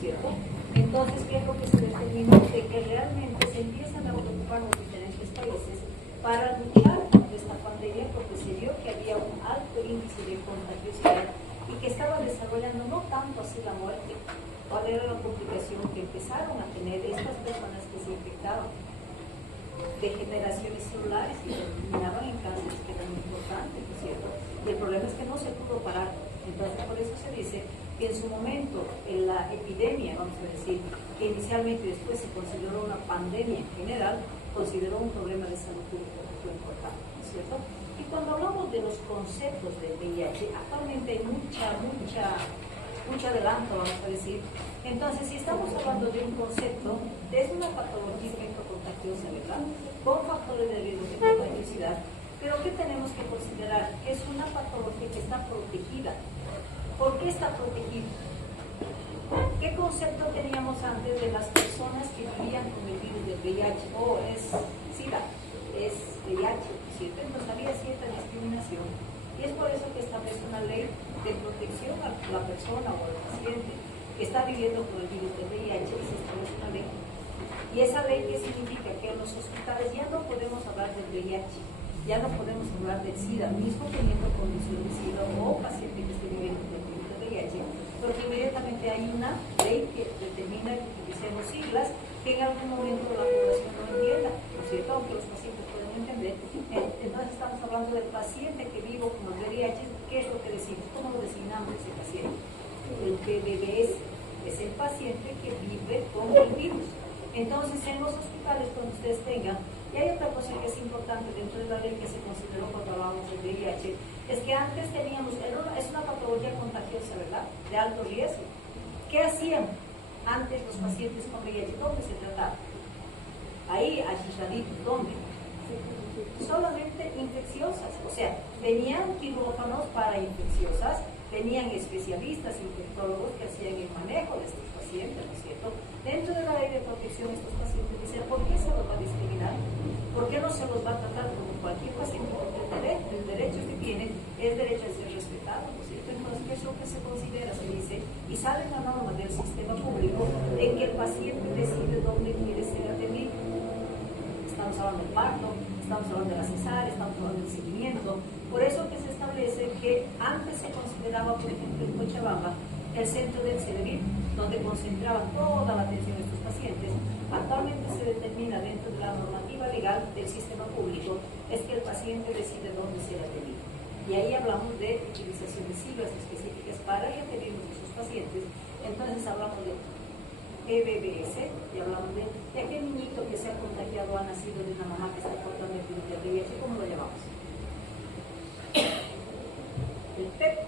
cierto? Entonces, ¿qué es lo que se determinó? De que realmente se empiezan a preocupar los diferentes países para luchar contra esta pandemia, porque se vio que había un alto índice de contagiosidad y que estaba desarrollando no tanto así la muerte. ¿Cuál era la complicación que empezaron a tener estas personas que se infectaban? Degeneraciones celulares y terminaban en cánceres que eran importantes, ¿no es cierto? Y el problema es que no se pudo parar. Entonces, por eso se dice que en su momento, en la epidemia, vamos a decir, que inicialmente después se consideró una pandemia en general, consideró un problema de salud pública muy importante, ¿no es cierto? Y cuando hablamos de los conceptos del VIH, actualmente hay mucho adelanto, vamos a decir. Entonces, si estamos hablando de un concepto, es una patología infectocontagiosa, ¿verdad? Con factores de riesgo de contagiosidad, pero ¿qué tenemos que considerar? Que es una patología que está protegida. ¿Por qué está protegida? ¿Qué concepto teníamos antes de las personas que vivían con el virus del VIH? Es SIDA, es VIH, ¿cierto? Entonces había cierta discriminación. Y es por eso que establece una ley de protección a la persona o al paciente que está viviendo con el virus del VIH y se establece una ley. Y esa ley, ¿qué significa? Que en los hospitales ya no podemos hablar del VIH, ya no podemos hablar del SIDA, mismo teniendo condición de SIDA o paciente que esté viviendo con el virus del VIH, porque inmediatamente hay una ley que determina que utilicemos siglas que en algún momento la población no entienda, ¿no es cierto? Aunque los pacientes pueden entender. Entonces estamos hablando del paciente que vive con el VIH. ¿Qué es lo que decimos? ¿Cómo lo designamos ese paciente? El PBBS es el paciente que vive con el virus. Entonces, en los hospitales, cuando ustedes tengan, y hay otra cosa que es importante dentro de la ley que se consideró cuando hablábamos del VIH, es que antes teníamos, es una patología contagiosa, ¿verdad? De alto riesgo. ¿Qué hacían antes los pacientes con VIH? ¿Dónde se trataban? Ahí, achicharritos, ¿dónde? Solamente infecciosas, o sea, tenían quirófanos para infecciosas, tenían especialistas, infectólogos que hacían el manejo de estos pacientes, ¿no es cierto? Dentro de la ley de protección, estos pacientes dicen, ¿por qué se los va a discriminar? ¿Por qué no se los va a tratar como cualquier paciente? Porque el derecho que tienen es derecho a ser respetado, ¿no es cierto? Entonces, ¿qué es lo que se considera? Se dice, y sale la norma del sistema público en que el paciente decide dónde quiere ser atendido. Estamos hablando del parto, estamos hablando de la cesárea, estamos hablando del seguimiento. Por eso que se establece que antes se consideraba, por ejemplo, en Cochabamba, el centro del CEDEVIR, donde concentraba toda la atención de estos pacientes. Actualmente se determina dentro de la normativa legal del sistema público, es que el paciente decide dónde ser atendido. Y ahí hablamos de utilización de siglas específicas para referirnos a esos pacientes. Entonces hablamos de PBBS, y hablamos de aquel niñito que se ha contagiado, ha nacido de una mamá que está portando el virus del VIH, ¿cómo lo llamamos? El PEP,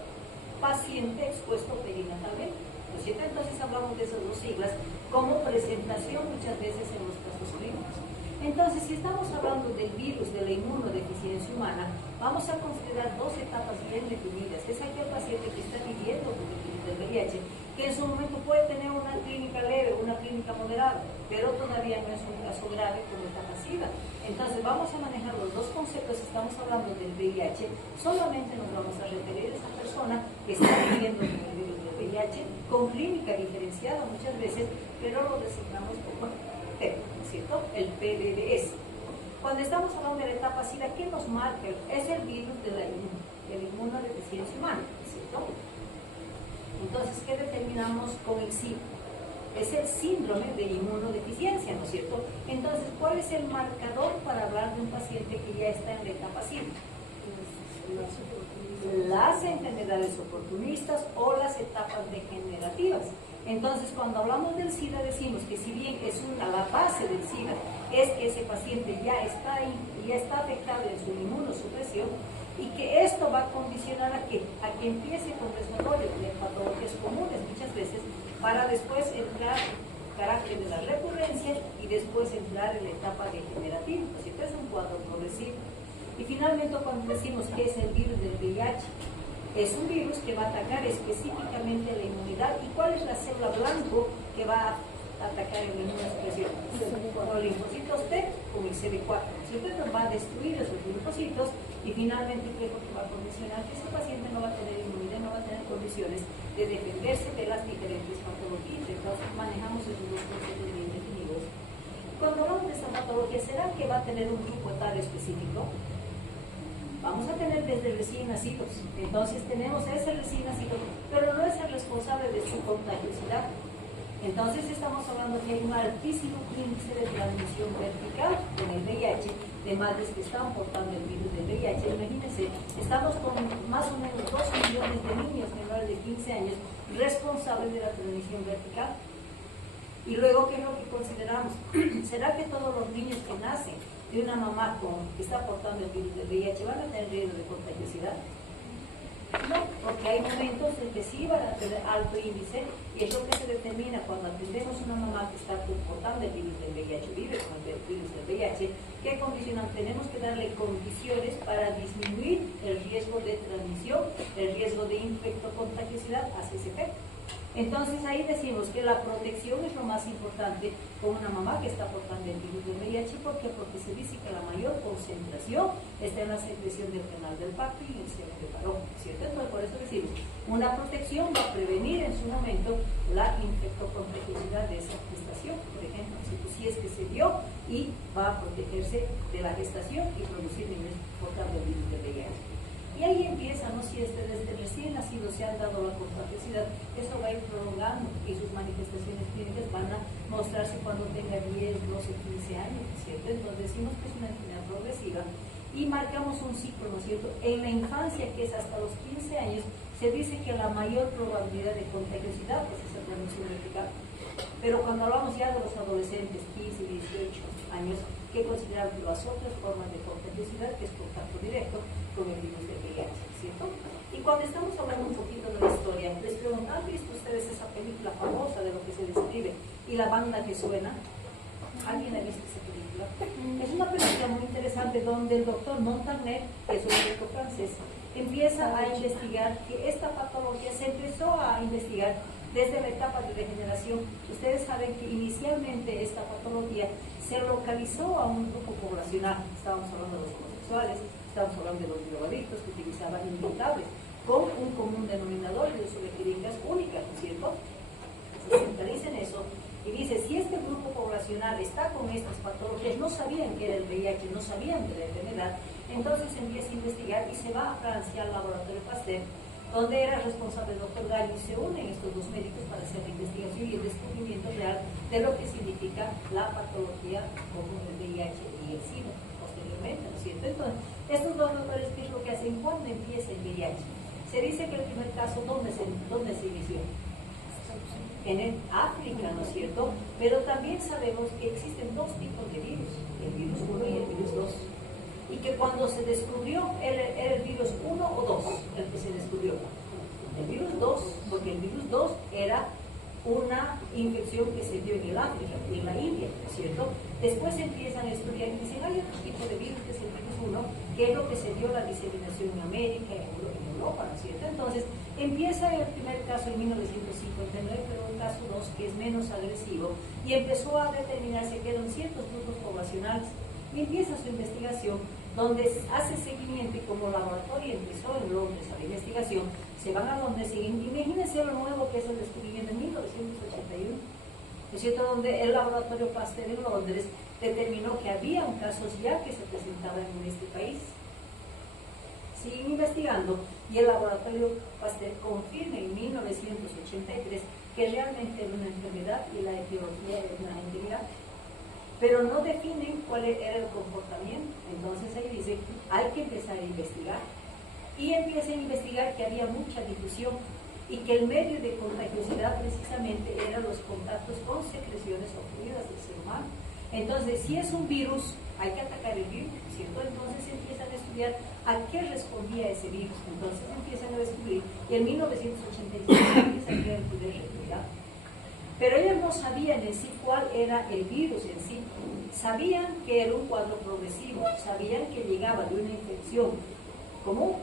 paciente expuesto perinatalmente, ¿no es cierto? Entonces hablamos de esas dos siglas como presentación muchas veces en los casos clínicos. Entonces, si estamos hablando del virus de la inmunodeficiencia humana, vamos a considerar dos etapas bien definidas. Es aquel paciente que está viviendo con el virus del VIH, que en su momento puede tener una clínica leve, una clínica moderada, pero todavía no es un caso grave como etapa SIDA. Entonces, vamos a manejar los dos conceptos. Estamos hablando del VIH, solamente nos vamos a referir a esa persona que está viviendo con el virus del VIH, con clínica diferenciada muchas veces, pero lo designamos como PEP, ¿no es cierto? El PBBS. Cuando estamos hablando de la etapa SIDA, ¿qué nos marca? Es el virus de la inmunodeficiencia humana, ¿no es cierto? Entonces, ¿qué determinamos con el SIDA? Es el síndrome de inmunodeficiencia, ¿no es cierto? Entonces, ¿cuál es el marcador para hablar de un paciente que ya está en la etapa SIDA? Las enfermedades oportunistas o las etapas degenerativas. Entonces, cuando hablamos del SIDA, decimos que si bien es la base del SIDA es que ese paciente ya está afectado en su inmunosupresión, y que esto va a condicionar a que empiece con desarrollo de patologías comunes muchas veces, para después entrar en carácter de la recurrencia y después entrar en la etapa degenerativa. Así que es un cuadro progresivo. Y finalmente, cuando decimos que es el virus del VIH, es un virus que va a atacar específicamente la inmunidad. ¿Y cuál es la célula blanco que va a atacar en la inmunosupresión? Con los linfocitos T con el CD4. Siempre nos va a destruir esos linfocitos Y finalmente, ¿qué es lo que va a condicionar? Que ese paciente no va a tener inmunidad, no va a tener condiciones de defenderse de las diferentes patologías. Entonces, manejamos esos dos conceptos bien definidos. Cuando hablamos de esta patología, ¿será que va a tener un grupo etario específico? Vamos a tener desde recién nacidos. Entonces, tenemos a ese recién nacido, pero no es el responsable de su contagiosidad. Entonces estamos hablando que hay un altísimo índice de transmisión vertical con el VIH de madres que están portando el virus del VIH. Imagínense, estamos con más o menos 2 millones de niños menores de 15 años responsables de la transmisión vertical. Y luego, ¿qué es lo que consideramos? ¿Será que todos los niños que nacen de una mamá que está portando el virus del VIH van a tener riesgo de contagiosidad? No, porque hay momentos en que sí van a tener alto índice, y es lo que se determina cuando atendemos a una mamá que está portando el virus del VIH, vive con el virus del VIH, ¿qué condicionan? Tenemos que darle condiciones para disminuir el riesgo de transmisión, el riesgo de infectocontagiosidad hacia ese efecto. Entonces ahí decimos que la protección es lo más importante con una mamá que está portando el virus del VIH. ¿Por qué? Porque se dice que la mayor concentración está en la secreción del canal del parto y en el seno de varón, ¿cierto? Entonces por eso decimos, una protección va a prevenir en su momento la infectocontagiosidad de esa gestación, por ejemplo, si es que se dio, y va a protegerse de la gestación y producir niños portando el virus del VIH. Y ahí empieza, ¿no? Si desde recién nacido se han dado la contagiosidad, eso va a ir prolongando y sus manifestaciones clínicas van a mostrarse cuando tenga 10, 12, 15 años, ¿cierto? Entonces decimos que es una enfermedad progresiva y marcamos un ciclo, ¿no es cierto? En la infancia, que es hasta los 15 años, se dice que la mayor probabilidad de contagiosidad es esa transmisión vertical. Pero cuando hablamos ya de los adolescentes, 15, 18 años, que consideran las otras formas de contagiosidad, que es contacto directo con el virus del VIH, ¿cierto? Y cuando estamos hablando un poquito de la historia, les pregunto, ¿han visto ustedes esa película famosa de lo que se describe y la banda que suena? ¿Alguien ha visto esa película? Es una película muy interesante donde el doctor Montagnier, que es un médico francés, empieza a investigar que esta patología se empezó a investigar desde la etapa de regeneración. Ustedes saben que inicialmente esta patología se localizó a un grupo poblacional. Estábamos hablando de los homosexuales, estábamos hablando de los drogadictos que utilizaban inyectables, con un común denominador de uso de jeringas únicas, ¿no es cierto? Se centraliza en eso y dice, si este grupo poblacional está con estas patologías, no sabían que era el VIH, no sabían de la enfermedad, entonces empieza a investigar y se va a Francia al laboratorio Pasteur, donde era responsable el doctor Gallo, y se unen estos dos médicos para hacer la investigación y el descubrimiento real de lo que significa la patología como el VIH y el SIDA posteriormente, ¿no es cierto? Entonces, estos dos doctores, ¿qué es lo que hacen? ¿Cuándo empieza el VIH? Se dice que el primer caso, ¿dónde se inició? En África, ¿no es cierto? Pero también sabemos que existen dos tipos de virus, el virus 1 y el virus 2. Y que cuando se descubrió, ¿era el virus 1 o 2 el que se descubrió? El virus 2, porque el virus 2 era una infección que se dio en el África, en la India, ¿no es cierto? Después empiezan a estudiar y dicen, hay otro tipo de virus que es el virus 1, que es lo que se dio la diseminación en América, en Europa, ¿no es cierto? Entonces, empieza el primer caso en 1959, pero un caso 2 que es menos agresivo, y empezó a determinarse que eran ciertos grupos poblacionales, y empieza su investigación, donde hace seguimiento, y como laboratorio empezó en Londres a la investigación, se van a Londres y imagínense lo nuevo que es el descubrimiento en 1981, ¿no es cierto? Donde el laboratorio Pasteur en Londres determinó que había casos ya que se presentaban en este país. Siguen investigando y el laboratorio Pasteur confirma en 1983 que realmente era una enfermedad y la etiología era una enfermedad, pero no definen cuál era el comportamiento. Entonces ahí dice, hay que empezar a investigar. Y empieza a investigar que había mucha difusión y que el medio de contagiosidad precisamente eran los contactos con secreciones obtenidas del ser humano. Entonces, si es un virus, hay que atacar el virus, ¿cierto? Entonces empiezan a estudiar a qué respondía ese virus. Entonces empiezan a descubrir y en 1985 empieza a crear el primer resfriado. Pero ellos no sabían en sí cuál era el virus en sí. Sabían que era un cuadro progresivo, sabían que llegaba de una infección común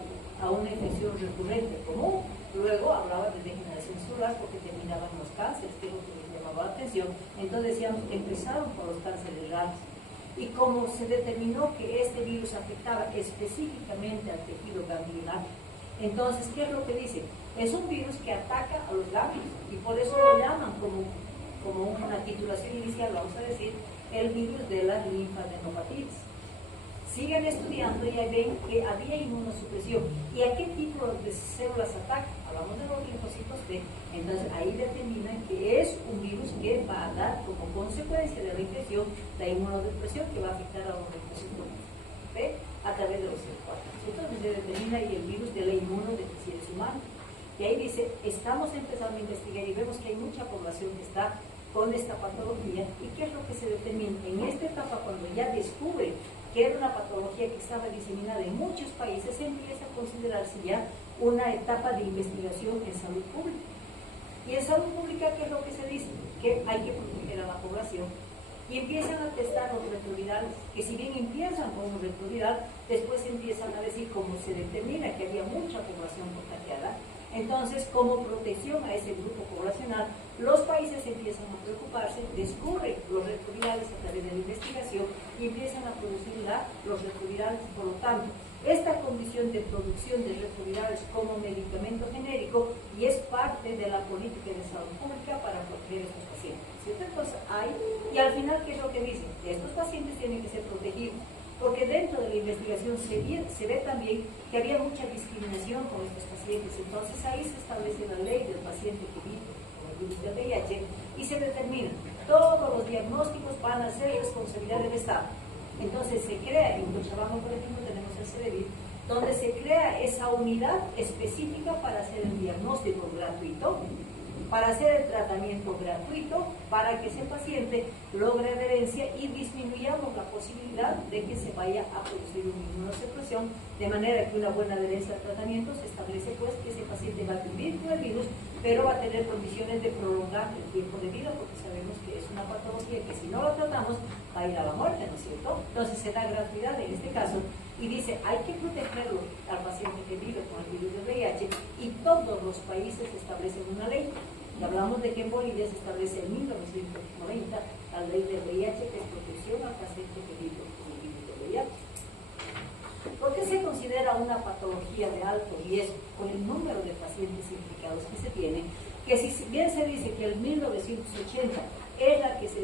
a una infección recurrente común. Luego hablaba de degeneración celular porque terminaban los cánceres, que es lo que les llamaba la atención. Entonces decíamos, empezaron por los cánceres raros. y como se determinó que este virus afectaba específicamente al tejido ganglionar, entonces, ¿qué es lo que dice? Es un virus que ataca a los ganglios y por eso lo llaman como una titulación inicial, vamos a decir, el virus de la linfadenopatitis. Siguen estudiando y ahí ven que había inmunosupresión. ¿Y a qué tipo de células ataca? Hablamos de los linfocitos B. Entonces ahí determinan que es un virus que va a dar como consecuencia de la infección la inmunodepresión que va a afectar a los linfocitos B a través de los CD4. Entonces se determina ahí el virus de la inmunodeficiencia humana. Y ahí dice, estamos empezando a investigar y vemos que hay mucha población que está con esta patología. ¿Y qué es lo que se determina? En esta etapa, cuando ya descubre que era una patología que estaba diseminada en muchos países, se empieza a considerarse ya una etapa de investigación en salud pública. Y en salud pública, ¿qué es lo que se dice? Que hay que proteger a la población. Y empiezan a testar los retrovirales, que si bien empiezan con un retroviral, después empiezan a decir, como se determina que había mucha población contagiada, entonces, como protección a ese grupo poblacional, los países empiezan a preocuparse, descubren los retrovirales a través de la investigación y empiezan a producir los retrovirales. Por lo tanto, esta condición de producción de retrovirales como medicamento genérico y es parte de la política de salud pública para proteger a estos pacientes, ¿cierto? Entonces, y al final, ¿qué es lo que dicen? Estos pacientes tienen que ser protegidos, porque dentro de la investigación se ve también que había mucha discriminación con estos pacientes. Entonces ahí se establece la ley del paciente que vive con el virus del VIH y se determina, todos los diagnósticos van a ser responsabilidad del Estado. Entonces se crea, en Cochabamba por ejemplo tenemos el CDVIT, donde se crea esa unidad específica para hacer el diagnóstico gratuito, para hacer el tratamiento gratuito, para que ese paciente logre adherencia y disminuyamos la posibilidad de que se vaya a producir una inmunosupresión, de manera que una buena adherencia al tratamiento se establece pues que ese paciente va a vivir con el virus, pero va a tener condiciones de prolongar el tiempo de vida, porque sabemos que es una patología que si no la tratamos va a ir a la muerte, ¿no es cierto? Entonces se da gratuidad en este caso y dice, hay que protegerlo al paciente que vive con el virus del VIH y todos los países establecen una ley. Y hablamos de que en Bolivia se establece en 1990 la ley del VIH, que es protección al paciente que vive con el virus del VIH. ¿Por qué se considera una patología de alto riesgo con el número de pacientes implicados que se tiene? Que si bien se dice que el 1980 es la que se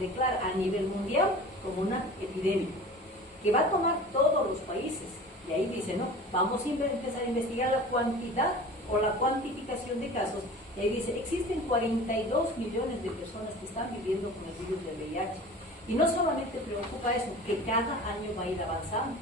declara a nivel mundial como una epidemia, que va a tomar todos los países, y ahí dice, no, vamos a empezar a investigar la cantidad o la cuantificación de casos, y ahí dice, existen 42 millones de personas que están viviendo con el virus del VIH, y no solamente preocupa eso, que cada año va a ir avanzando,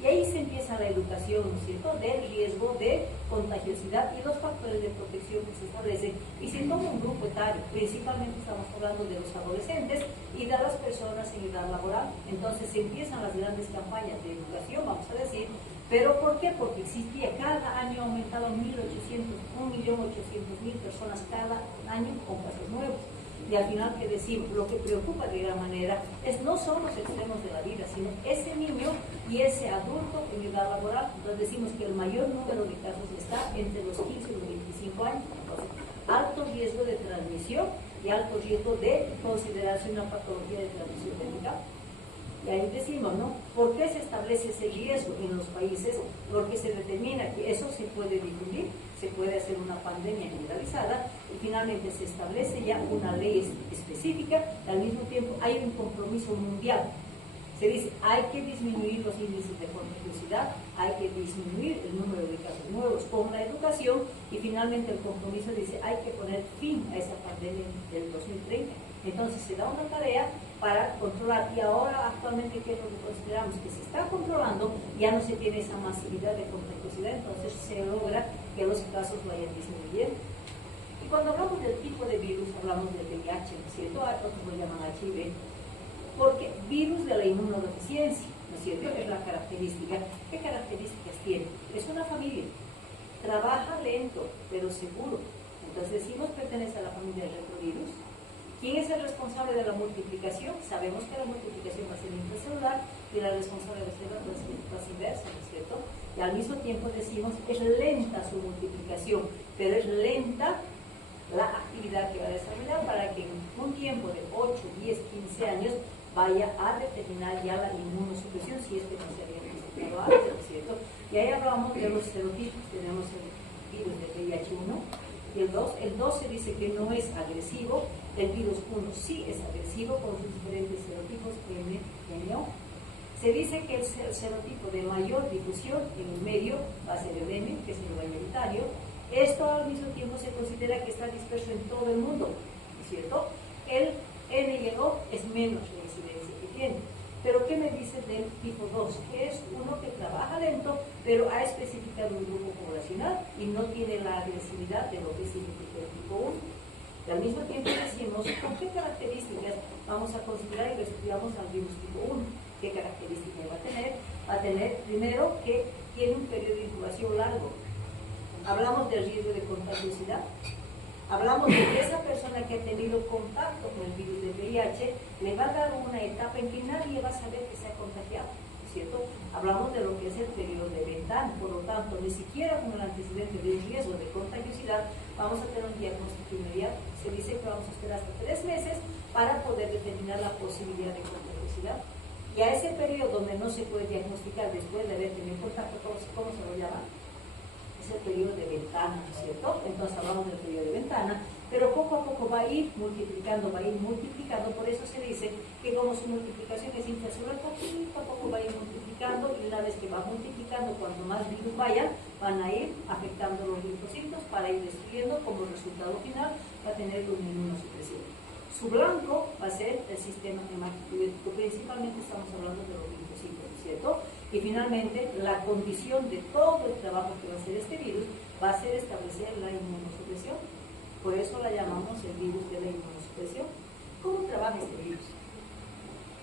y ahí se empieza la educación, ¿no es cierto?, del riesgo de contagiosidad y los factores de protección que se establecen, y se toma un grupo etario, principalmente estamos hablando de los adolescentes y de las personas en edad laboral. Entonces se empiezan las grandes campañas de educación, vamos a decir, ¿pero por qué? Porque existía, cada año aumentaban 1.800.000 personas cada año con casos nuevos. Y al final, que decimos, lo que preocupa de gran manera es no son los extremos de la vida, sino ese niño y ese adulto en edad laboral. Entonces decimos que el mayor número de casos está entre los 15 y los 25 años. Entonces, alto riesgo de transmisión y alto riesgo de considerarse una patología de transmisión vertical. Y ahí decimos, ¿no? ¿Por qué se establece ese riesgo en los países? Porque se determina que eso se puede difundir, se puede hacer una pandemia generalizada y finalmente se establece ya una ley específica. Al mismo tiempo hay un compromiso mundial. Se dice, hay que disminuir los índices de contagiosidad, hay que disminuir el número de casos nuevos con la educación y finalmente el compromiso dice, hay que poner fin a esa pandemia del 2030. Entonces se da una tarea para controlar, y ahora actualmente, ¿qué es lo que consideramos? Que se está controlando, ya no se tiene esa masividad de contagiosidad, entonces se logra que los casos vayan disminuyendo. Y cuando hablamos del tipo de virus, hablamos del VIH, ¿no es cierto? Otros lo llaman HIV, porque virus de la inmunodeficiencia, ¿no es cierto? Es la característica. ¿Qué características tiene? Es una familia, trabaja lento, pero seguro. Entonces decimos, pertenece a la familia del retrovirus. ¿Quién es el responsable de la multiplicación? Sabemos que la multiplicación va a ser intracelular y la responsable de la inversa, ¿no es cierto? Y al mismo tiempo decimos, es lenta su multiplicación, pero es lenta la actividad que va a desarrollar para que en un tiempo de 8, 10, 15 años vaya a determinar ya la inmunosupresión si este no se había presentado antes, ¿no es cierto? Y ahí hablamos de los serotipos, tenemos el virus de VIH-1 y el 2. El 2 se dice que no es agresivo, el virus 1 sí es agresivo con sus diferentes serotipos M, O. Se dice que el serotipo de mayor difusión en el medio va a ser el M, que es el mayoritario. Esto al mismo tiempo se considera que está disperso en todo el mundo, ¿no es cierto? El N y el O es menos la incidencia que tiene. Pero ¿qué me dice del tipo 2? Que es uno que trabaja lento, pero ha especificado un grupo poblacional y no tiene la agresividad de lo que significa el tipo 1. Y al mismo tiempo decimos con qué características vamos a considerar y lo estudiamos al virus tipo 1. ¿Qué características va a tener? Va a tener, primero, que tiene un periodo de incubación largo. Hablamos del riesgo de contagiosidad. Hablamos de que esa persona que ha tenido contacto con el virus de VIH le va a dar una etapa en que nadie va a saber que se ha contagiado, ¿cierto? Hablamos de lo que es el periodo de ventana, por lo tanto, ni siquiera con el antecedente de un riesgo de contagiosidad vamos a tener un diagnóstico inmediato. Se dice que vamos a esperar hasta 3 meses para poder determinar la posibilidad de contagiosidad. Y a ese periodo donde no se puede diagnosticar después de haber tenido contacto, ¿cómo se lo llama? El periodo de ventana, ¿no es cierto? Entonces hablamos del periodo de ventana, pero poco a poco va a ir multiplicando, por eso se dice que como su multiplicación es intracelular, poquito a poco va a ir multiplicando, y una vez que va multiplicando, cuanto más virus vayan, van a ir afectando los linfocitos para ir destruyendo, como resultado final va a tener una inmunosupresión. Su blanco va a ser el sistema hemático, principalmente estamos hablando de los linfocitos, ¿no es cierto? Y finalmente, la condición de todo el trabajo que va a hacer este virus va a ser establecer la inmunosupresión. Por eso la llamamos el virus de la inmunosupresión. ¿Cómo trabaja este virus?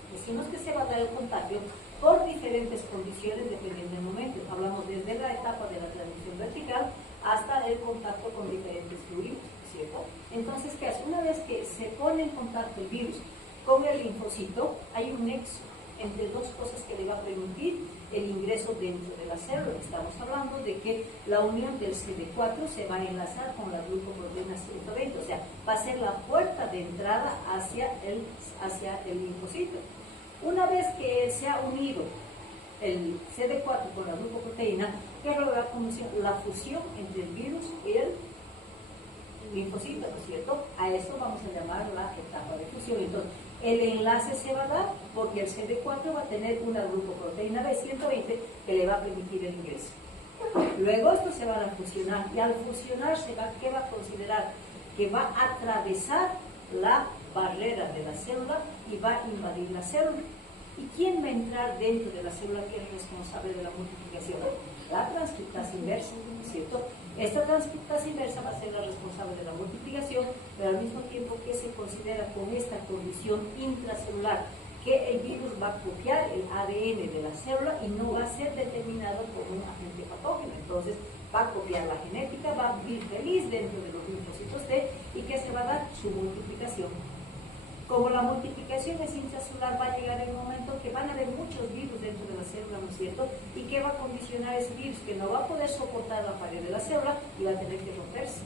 Decimos que se va a dar el contagio por diferentes condiciones dependiendo del momento. Hablamos desde la etapa de la transmisión vertical hasta el contacto con diferentes fluidos, ¿cierto? Entonces, ¿qué hace? Una vez que se pone en contacto el virus con el linfocito, hay un nexo entre dos cosas que le va a permitir el ingreso dentro de la célula. Estamos hablando de que la unión del CD4 se va a enlazar con la glucoproteína 120, o sea, va a ser la puerta de entrada hacia el linfocito. Una vez que se ha unido el CD4 con la glucoproteína, ¿qué es lo que va a producir? La fusión entre el virus y el linfocito, ¿no es cierto? A eso vamos a llamar la etapa de fusión. Entonces, el enlace se va a dar porque el CD4 va a tener una glucoproteína B120 que le va a permitir el ingreso. Luego esto se van a fusionar, y al fusionarse, ¿qué va a considerar? Que va a atravesar la barrera de la célula y va a invadir la célula. ¿Y quién va a entrar dentro de la célula que es responsable de la multiplicación? La transcriptasa inversa, ¿no es cierto? Esta transcriptasa inversa va a ser la responsable de la multiplicación, pero al mismo tiempo que se considera con esta condición intracelular, que el virus va a copiar el ADN de la célula y no va a ser determinado por un agente patógeno. Entonces va a copiar la genética, va a vivir feliz dentro de los linfocitos T, y que se va a dar su multiplicación. Como la multiplicación es intracelular, va a llegar el momento que van a haber muchos virus dentro de la célula, ¿no es cierto? ¿Y qué va a condicionar ese virus? Que no va a poder soportar la pared de la célula y va a tener que romperse.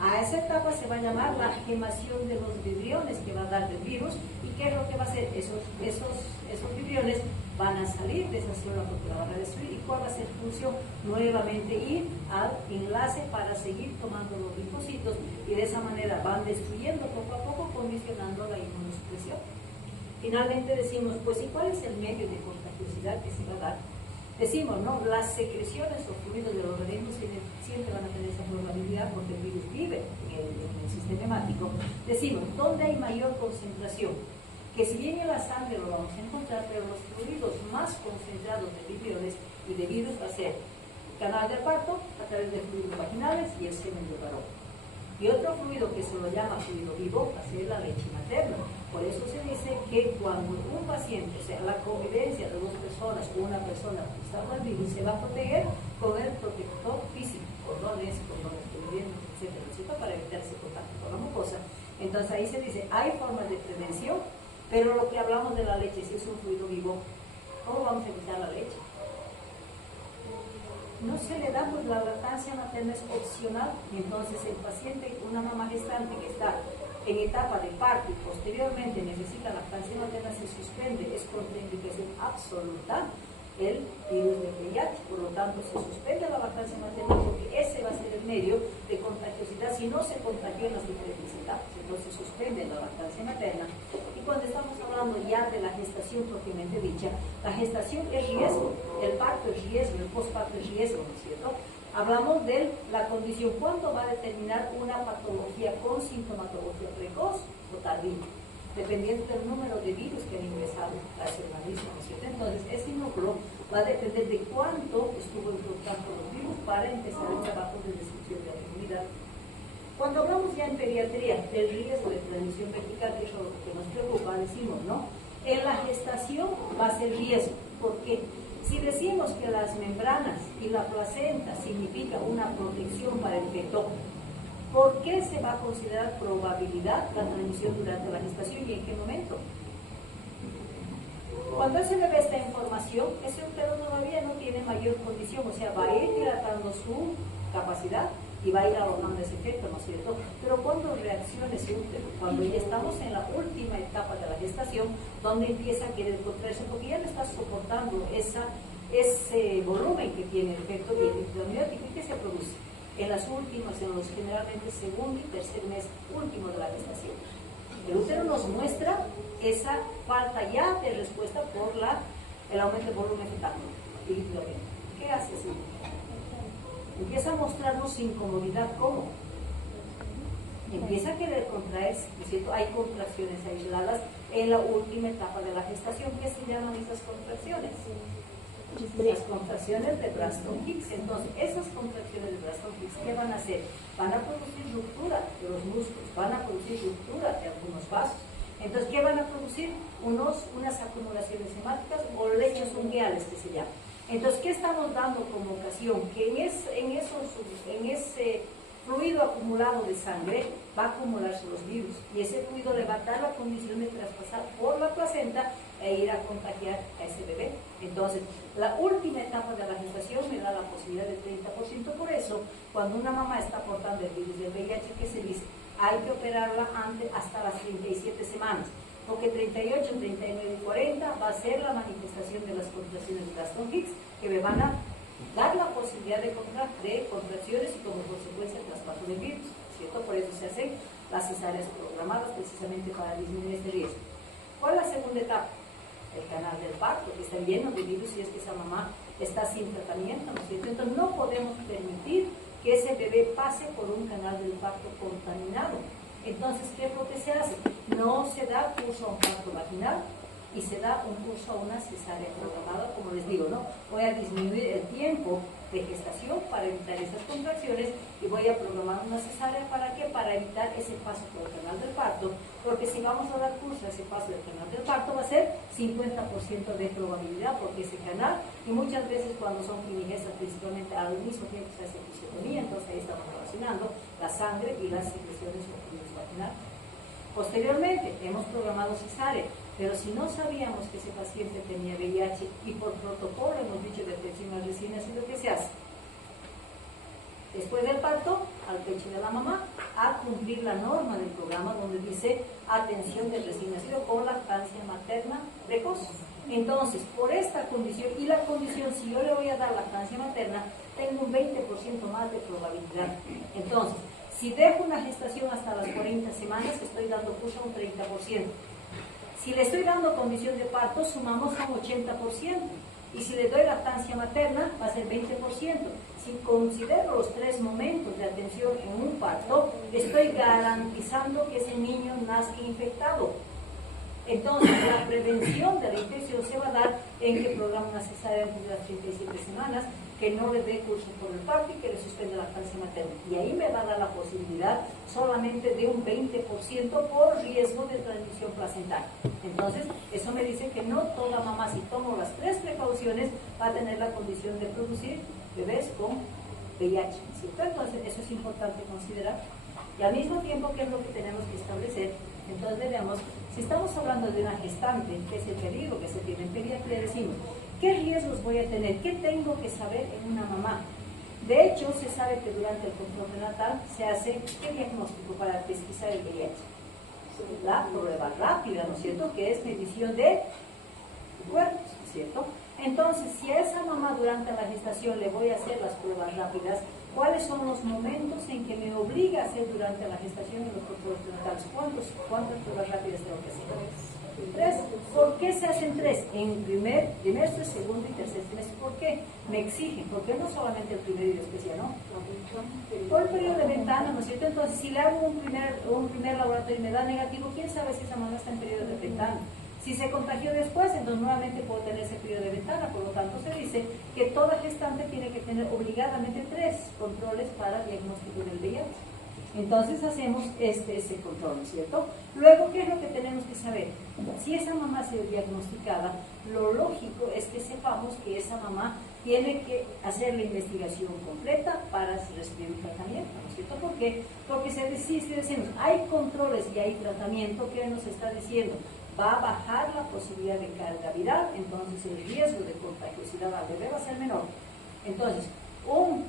A esa etapa se va a llamar la gemación de los vibriones que va a dar del virus. ¿Y qué es lo que va a hacer? Esos vibriones van a salir de esa célula porque la van a destruir. ¿Y cuál va a ser su función? Nuevamente ir al enlace para seguir tomando los linfocitos, y de esa manera van destruyendo poco a poco, condicionando la inmunosupresión. Finalmente decimos, pues, ¿y cuál es el medio de contagiosidad que se va a dar? Decimos, ¿no? Las secreciones o fluidos del organismo siempre van a tener esa probabilidad porque el virus vive en el sistema hemático. Decimos, ¿dónde hay mayor concentración? Que si bien en la sangre lo vamos a encontrar, pero los fluidos más concentrados de vibriones y de virus va a ser el canal del parto a través de fluidos vaginales y el semen del varón. Y otro fluido que se lo llama fluido vivo va a ser la leche materna. Por eso se dice que cuando un paciente, o sea, la convivencia de dos personas o una persona que está con el virus, se va a proteger con el protector físico, condones etcétera, etcétera, para evitar ese contacto con la mucosa. Entonces ahí se dice, hay formas de prevención, pero lo que hablamos de la leche, si es un fluido vivo, ¿cómo vamos a evitar la leche? No se le da, pues la lactancia materna es opcional, y entonces el paciente, una mamá gestante que está en en etapa de parto y posteriormente necesita lactancia materna, se suspende, es contraindicación absoluta el virus de VIH. Por lo tanto, se suspende la lactancia materna porque ese va a ser el medio de contagiosidad si no se contagió en las diferentes etapas. Entonces, se suspende la lactancia materna. Y cuando estamos hablando ya de la gestación propiamente dicha, la gestación es riesgo, el parto es riesgo, el posparto es riesgo, ¿no es cierto? Hablamos de la condición, ¿cuándo va a determinar una patología con sintomatología precoz o tardía? Dependiendo del número de virus que han ingresado a ese organismo, ¿no es cierto? Entonces, ese número va a depender de cuánto estuvo en contacto los virus para empezar el trabajo de destrucción de la inmunidad. Cuando hablamos ya en pediatría del riesgo de transmisión vertical, que es lo que nos preocupa, decimos, ¿no? En la gestación va a ser riesgo. ¿Por qué? Si decimos que las membranas y la placenta significa una protección para el feto, ¿por qué se va a considerar probabilidad la transmisión durante la gestación y en qué momento? Cuando ese bebé está en formación, ese útero todavía no tiene mayor condición, o sea, va a ir dilatando su capacidad y va a ir alojando ese efecto, ¿no es cierto? Pero cuando reacciona ese útero, cuando ya estamos en la última etapa de la gestación, donde empieza a querer contraerse, porque ya no está soportando ese volumen que tiene el feto y el líquido amniótico que se produce en las últimas, en los generalmente segundo y tercer mes último de la gestación. El útero nos muestra esa falta ya de respuesta por el aumento del volumen fetal y líquido amniótico. ¿Qué hace ese útero? Empieza a mostrarnos incomodidad. ¿Cómo? Empieza a querer contraerse, ¿no es cierto? Hay contracciones aisladas en la última etapa de la gestación. ¿Qué se llaman esas contracciones? Las contracciones de Braxton Hicks. Entonces, esas contracciones de Braxton Hicks, ¿qué van a hacer? Van a producir ruptura de los músculos, van a producir ruptura de algunos vasos. Entonces, ¿qué van a producir? Unas acumulaciones hemáticas o leños ungueales, que se llaman. Entonces, ¿qué estamos dando como ocasión? Que en ese fluido acumulado de sangre va a acumularse los virus y ese fluido le va a dar la condición de traspasar por la placenta e ir a contagiar a ese bebé. Entonces, la última etapa de la gestación me da la posibilidad del 30%. Por eso, cuando una mamá está portando el virus del VIH, ¿qué se dice? Hay que operarla hasta las 37 semanas. Porque 38, 39 y 40 va a ser la manifestación de las contracciones de Braxton Hicks que me van a dar la posibilidad de contracciones y como consecuencia el traspaso del virus, ¿cierto? Por eso se hacen las cesáreas programadas precisamente para disminuir este riesgo. ¿Cuál es la segunda etapa? El canal del parto, que está lleno de virus y es que esa mamá está sin tratamiento, ¿no es cierto? Entonces no podemos permitir que ese bebé pase por un canal del parto contaminado. Entonces, ¿qué es lo que se hace? No se da curso a un parto vaginal y se da un curso a una cesárea programada, como les digo, ¿no? Voy a disminuir el tiempo de gestación para evitar esas contracciones y voy a programar una cesárea, ¿para qué? Para evitar ese paso por el canal del parto, porque si vamos a dar curso a ese paso del canal del parto va a ser 50% de probabilidad, porque ese canal, y muchas veces cuando son primigesas, principalmente al mismo tiempo se hace episiotomía, entonces ahí estamos relacionando la sangre y las secreciones o fluidos vaginales. Posteriormente, hemos programado cesárea, pero si no sabíamos que ese paciente tenía VIH y por protocolo hemos dicho de atención al recién nacido, ¿qué se hace? Después del parto, al pecho de la mamá, a cumplir la norma del programa donde dice atención del recién nacido con lactancia materna precoz. Entonces, por esta condición y la condición, si yo le voy a dar lactancia materna, tengo un 20% más de probabilidad. Entonces, si dejo una gestación hasta las 40 semanas, estoy dando curso a un 30%. Si le estoy dando condición de parto, sumamos a un 80%. Y si le doy lactancia materna, va a ser 20%. Si considero los 3 momentos de atención en un parto, estoy garantizando que ese niño nazca infectado. Entonces, la prevención de la infección se va a dar en que programa una cesárea antes de las 37 semanas, que no le dé curso por el parto y que le suspenda la lactancia materna. Y ahí me va a dar la posibilidad solamente de un 20% por riesgo de transmisión placental. Entonces, eso me dice que no toda mamá, si tomo las 3 precauciones, va a tener la condición de producir bebés con VIH, ¿cierto? Entonces, eso es importante considerar. Y al mismo tiempo, ¿qué es lo que tenemos que establecer? Entonces, veremos, si estamos hablando de una gestante, que es el peligro que se tiene en pediatría, decimos, ¿qué riesgos voy a tener? ¿Qué tengo que saber en una mamá? De hecho, se sabe que durante el control prenatal se hace, ¿qué diagnóstico para pesquisar el VIH? La prueba rápida, ¿no es cierto? Que es medición de cuerpos, ¿no es cierto? Entonces, si a esa mamá durante la gestación le voy a hacer las pruebas rápidas, ¿cuáles son los momentos en que me obliga a hacer durante la gestación y los controles prenatales? ¿Cuántas pruebas rápidas tengo que hacer? 3. ¿Por qué se hacen 3? En primer trimestre, segundo y tercer trimestre. ¿Por qué? Me exigen. ¿Por qué no solamente el primero y después ya no? Por el periodo de ventana, ¿no es cierto? Entonces, si le hago un primer laboratorio y me da negativo, ¿quién sabe si esa mamá está en periodo de ventana? Si se contagió después, entonces nuevamente puedo tener ese periodo de ventana. Por lo tanto, se dice que toda gestante tiene que tener obligadamente 3 controles para diagnóstico del VIH. Entonces hacemos ese control, ¿no es cierto? Luego, ¿qué es lo que tenemos que saber? Si esa mamá ha sido diagnosticada, lo lógico es que sepamos que esa mamá tiene que hacer la investigación completa para recibir un tratamiento, ¿no es cierto? ¿Por qué? Porque si decimos, hay controles y hay tratamiento, ¿qué nos está diciendo? Va a bajar la posibilidad de carga viral, entonces el riesgo de contagiosidad al bebé va a ser menor. Entonces, un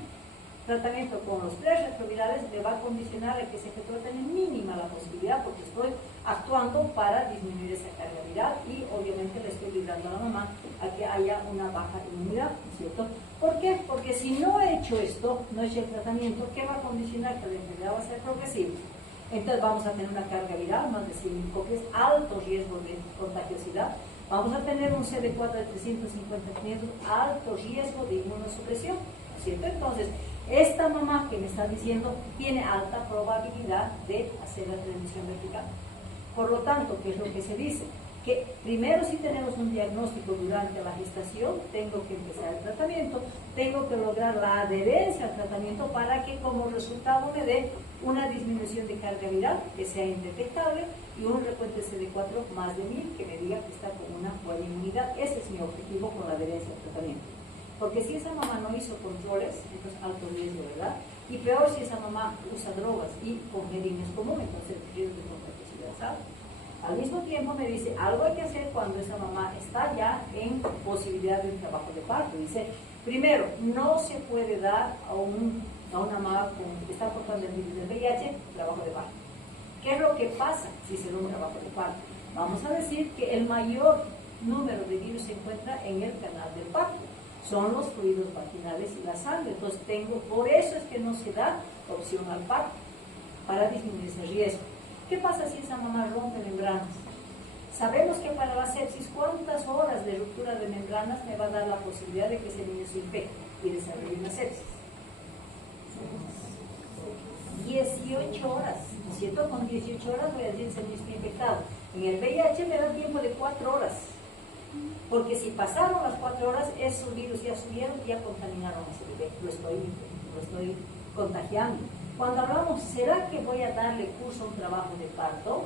tratamiento con los 3 retrovirales me va a condicionar a que ese efecto tenga mínima la posibilidad, porque estoy actuando para disminuir esa carga viral y obviamente le estoy librando a la mamá a que haya una baja inmunidad, ¿no es cierto? ¿Por qué? Porque si no he hecho esto, no he hecho el tratamiento, ¿qué va a condicionar? Que la enfermedad va a ser progresiva. Entonces vamos a tener una carga viral, más de 100.000 copias, alto riesgo de contagiosidad. Vamos a tener un CD4 de 350-500, alto riesgo de inmunosupresión, ¿cierto? Entonces, esta mamá que me está diciendo tiene alta probabilidad de hacer la transmisión vertical. Por lo tanto, ¿qué es lo que se dice? Que primero, si tenemos un diagnóstico durante la gestación, tengo que empezar el tratamiento, tengo que lograr la adherencia al tratamiento para que como resultado me dé una disminución de carga viral que sea indetectable y un recuento de CD4 más de 1000 que me diga que está con una buena inmunidad. Ese es mi objetivo con la adherencia al tratamiento. Porque si esa mamá no hizo controles, entonces alto riesgo, ¿verdad? Y peor si esa mamá usa drogas y con jeringas común, entonces el riesgo de contagiosidad es alto. Al mismo tiempo me dice, algo hay que hacer cuando esa mamá está ya en posibilidad de un trabajo de parto. Dice, primero, no se puede dar a una mamá que está portando el virus del VIH trabajo de parto. ¿Qué es lo que pasa si se da un trabajo de parto? Vamos a decir que el mayor número de virus se encuentra en el canal del parto. Son los fluidos vaginales y la sangre. Entonces por eso es que no se da opción al parto, para disminuir ese riesgo. ¿Qué pasa si esa mamá rompe membranas? Sabemos que para la sepsis, ¿cuántas horas de ruptura de membranas me va a dar la posibilidad de que ese niño se infecte y desarrolle una sepsis? 18 horas, ¿no es cierto? Con 18 horas voy a decir que ese niño está infectado. En el VIH me da tiempo de 4 horas. Porque si pasaron las 4 horas, esos virus ya subieron y ya contaminaron a ese bebé. Lo estoy contagiando. Cuando hablamos, ¿será que voy a darle curso a un trabajo de parto?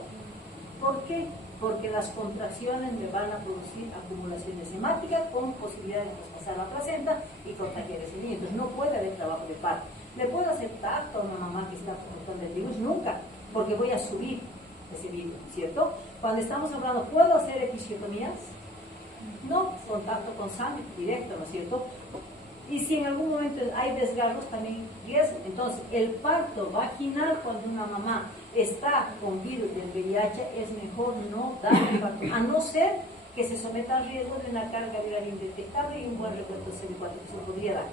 ¿Por qué? Porque las contracciones me van a producir acumulaciones hemáticas con posibilidad de traspasar la placenta y contagiar ese niño. Entonces no puede haber trabajo de parto. ¿Le puedo hacer tacto a una mamá que está portando el virus? Nunca, porque voy a subir ese virus, ¿cierto? Cuando estamos hablando, ¿puedo hacer episiotomías? No, contacto con sangre directo, ¿no es cierto? Y si en algún momento hay desgarros, también riesgo. Entonces, el parto vaginal cuando una mamá está con virus del VIH es mejor no dar el parto, a no ser que se someta al riesgo de una carga viral indetectable y un buen recuento de CD4 que se podría dar.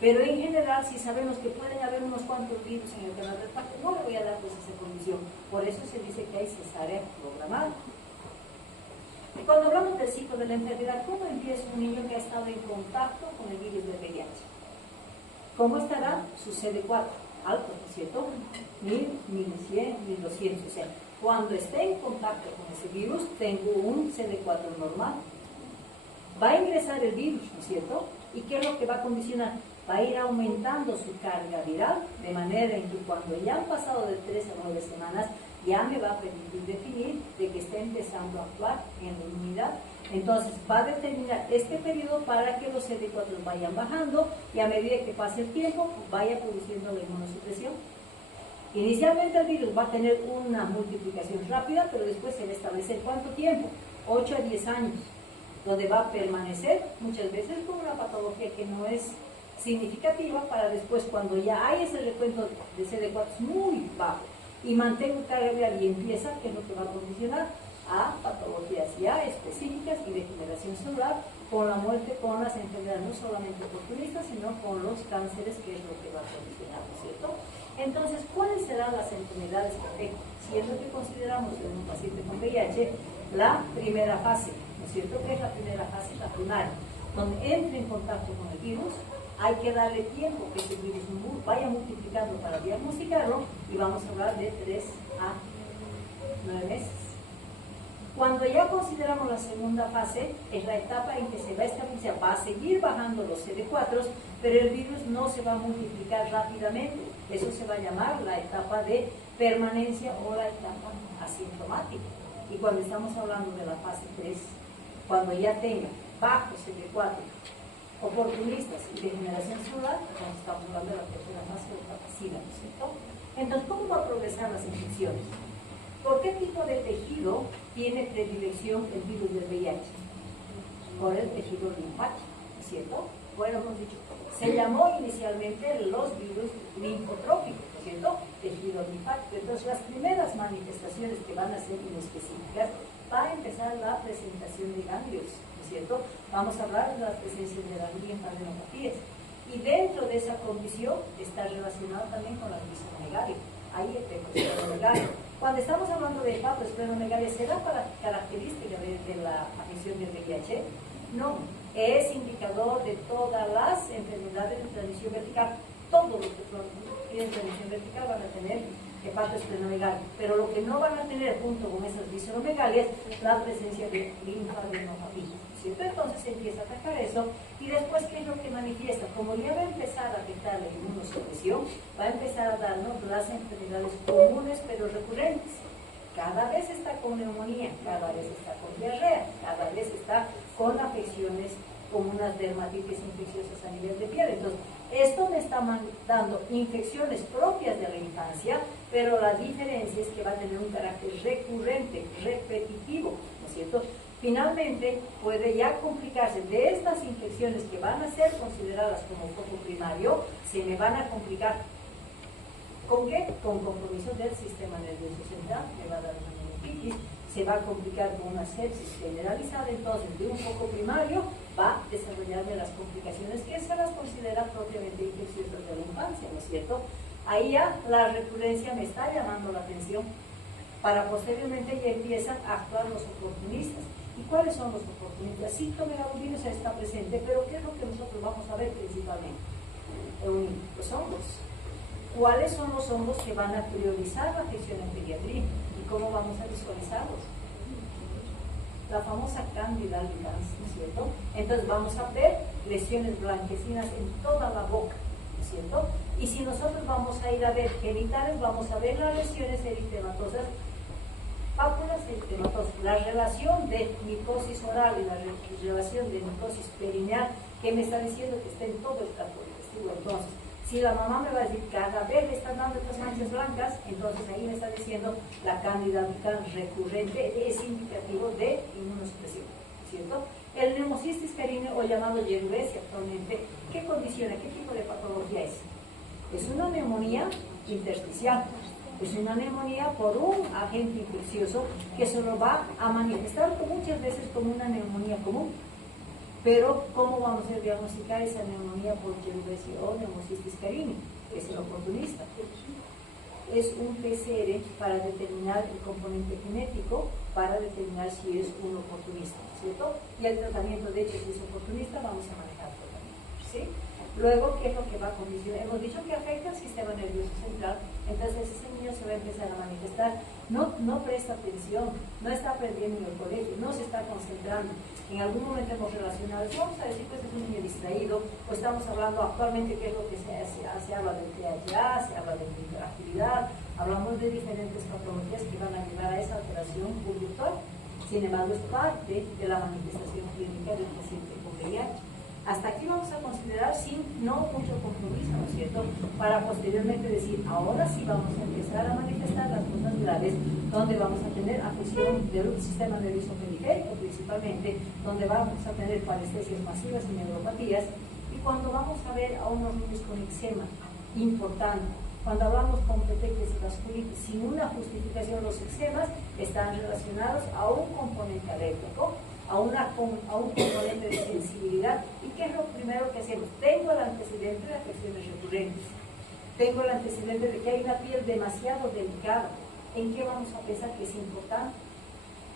Pero en general, si sabemos que pueden haber unos cuantos virus en el canal del parto, no le voy a dar pues esa condición. Por eso se dice que hay cesárea programada. Y cuando hablamos del ciclo de la enfermedad, ¿cómo empieza un niño que ha estado en contacto con el virus del VIH? ¿Cómo estará su CD4? Alto, ¿no es cierto? 1000, 1100, 1200. O sea, cuando esté en contacto con ese virus, tengo un CD4 normal. Va a ingresar el virus, ¿no es cierto? ¿Y qué es lo que va a condicionar? Va a ir aumentando su carga viral, de manera en que cuando ya han pasado de 3 a 9 semanas, ya me va a permitir definir de que está empezando a actuar en la inmunidad. Entonces va a determinar este periodo para que los CD4 vayan bajando y a medida que pase el tiempo vaya produciendo la inmunosupresión. Inicialmente el virus va a tener una multiplicación rápida, pero después se va a establecer ¿cuánto tiempo? 8 a 10 años, donde va a permanecer muchas veces con una patología que no es significativa para después, cuando ya hay ese recuento de CD4 muy bajo y mantengo carga viral y empieza, que es lo que va a condicionar a patologías ya específicas y de generación celular, con la muerte, con las enfermedades no solamente oportunistas, sino con los cánceres, que es lo que va a condicionar, ¿no es cierto? Entonces, ¿cuáles serán las enfermedades que afectan? Siendo que consideramos en un paciente con VIH la primera fase, ¿no es cierto? ¿Qué es la primera fase? La primaria, donde entra en contacto con el virus. Hay que darle tiempo que ese virus vaya multiplicando para diagnosticarlo, y vamos a hablar de 3 a 9 meses. Cuando ya consideramos la segunda fase, es la etapa en que se va a estabilizar, va a seguir bajando los CD4, pero el virus no se va a multiplicar rápidamente. Eso se va a llamar la etapa de permanencia o la etapa asintomática. Y cuando estamos hablando de la fase 3, cuando ya tenga bajos CD4, oportunistas y de generación celular, cuando estamos hablando de la tercera fase o etapa SIDA, ¿no es cierto? Entonces, ¿cómo va a progresar las infecciones? ¿Por qué tipo de tejido tiene predilección el virus del VIH? Por el tejido linfático, ¿no es cierto? Bueno, hemos dicho, se llamó inicialmente los virus linfotrópicos, ¿no es cierto? Tejido linfático. Entonces, las primeras manifestaciones que van a ser inespecíficas, va a empezar la presentación de ganglios, ¿no es cierto? Vamos a hablar de la presencia de las linfadenopatías. Y dentro de esa condición está relacionado también con la esplenomegalia. Hay hepatosplenomegalia. Cuando estamos hablando de hepatosplenomegalia, ¿será característica de la afección del VIH? No, es indicador de todas las enfermedades de transmisión vertical. Todos los que tienen transmisión vertical van a tener hepatosplenomegalia, pero lo que no van a tener junto con esas visceromegalias, la presencia de linfadenopatía, ¿cierto? Entonces se empieza a atacar eso, y después, ¿qué es lo que manifiesta? Como ya va a empezar a afectar la inmunosupresión, va a empezar a darnos las enfermedades comunes pero recurrentes. Cada vez está con neumonía, cada vez está con diarrea, cada vez está con afecciones como unas dermatitis infecciosas a nivel de piel. Entonces, esto me está dando infecciones propias de la infancia, pero la diferencia es que va a tener un carácter recurrente, repetitivo, ¿no es cierto? Finalmente, puede ya complicarse de estas infecciones que van a ser consideradas como foco primario, se me van a complicar. ¿Con qué? Con compromiso del sistema nervioso central, me va a dar una meningitis, se va a complicar con una sepsis generalizada. Entonces, de un foco primario va a desarrollarme las complicaciones que se las considera propiamente infecciosas de la infancia, ¿no es cierto? Ahí ya la recurrencia me está llamando la atención, para posteriormente ya empiezan a actuar los oportunistas. ¿Y cuáles son los oportunistas? Sí, tomegalovirus está presente, pero ¿qué es lo que nosotros vamos a ver principalmente? Los hongos. ¿Cuáles son los hongos que van a priorizar la afección en pediatría? ¿Y cómo vamos a visualizarlos? La famosa Candida albicans, ¿no es cierto? Entonces vamos a ver lesiones blanquecinas en toda la boca, ¿no es cierto? Y si nosotros vamos a ir a ver genitales, vamos a ver las lesiones eritematosas, pápulas eritematosas, la relación de micosis oral y la relación de micosis perineal, que me está diciendo que está en todo el tracto digestivo. Entonces, si la mamá me va a decir cada vez le están dando estas manchas blancas, entonces ahí me está diciendo la Candida albicans recurrente, es indicativo de inmunosupresión, ¿cierto? El neumocistis carineo, o llamado Yerubesia actualmente, ¿qué condiciona? ¿Qué tipo de patología es? Es una neumonía intersticial, es una neumonía por un agente infeccioso que se lo va a manifestar muchas veces como una neumonía común. Pero, ¿cómo vamos a diagnosticar esa neumonía por Yerubesia o neumocistis carineo? Es el oportunista. Es un PCR para determinar el componente genético, para determinar si es un oportunista, ¿cierto? Y el tratamiento, de hecho, si es oportunista, vamos a manejar tratamiento, ¿sí? Luego, ¿qué es lo que va a condicionar? Hemos dicho que afecta al sistema nervioso central, entonces ese niño se va a empezar a manifestar, no presta atención, no está aprendiendo en el colegio, no se está concentrando. En algún momento hemos relacionado, vamos a decir, pues es un niño distraído, o estamos hablando actualmente qué es lo que se habla del THA, se habla de hiperactividad, hablamos de diferentes patologías que van a llevar a esa alteración conductual. Sin embargo, es parte de la manifestación clínica del paciente con VIH. Hasta aquí vamos a considerar sin no mucho compromiso, ¿no es cierto? Para posteriormente decir, ahora sí vamos a empezar a manifestar las cosas graves, donde vamos a tener afección del sistema nervioso periférico principalmente, donde vamos a tener parestesias masivas y neuropatías, y cuando vamos a ver a unos niños con eczema importante, Cuando hablamos con petequias y vasculitis sin una justificación, los eczemas están relacionados a un componente alérgico, a un componente de sensibilidad. ¿Y qué es lo primero que hacemos? Tengo el antecedente de afecciones recurrentes, tengo el antecedente de que hay una piel demasiado delicada. ¿En qué vamos a pensar que es importante?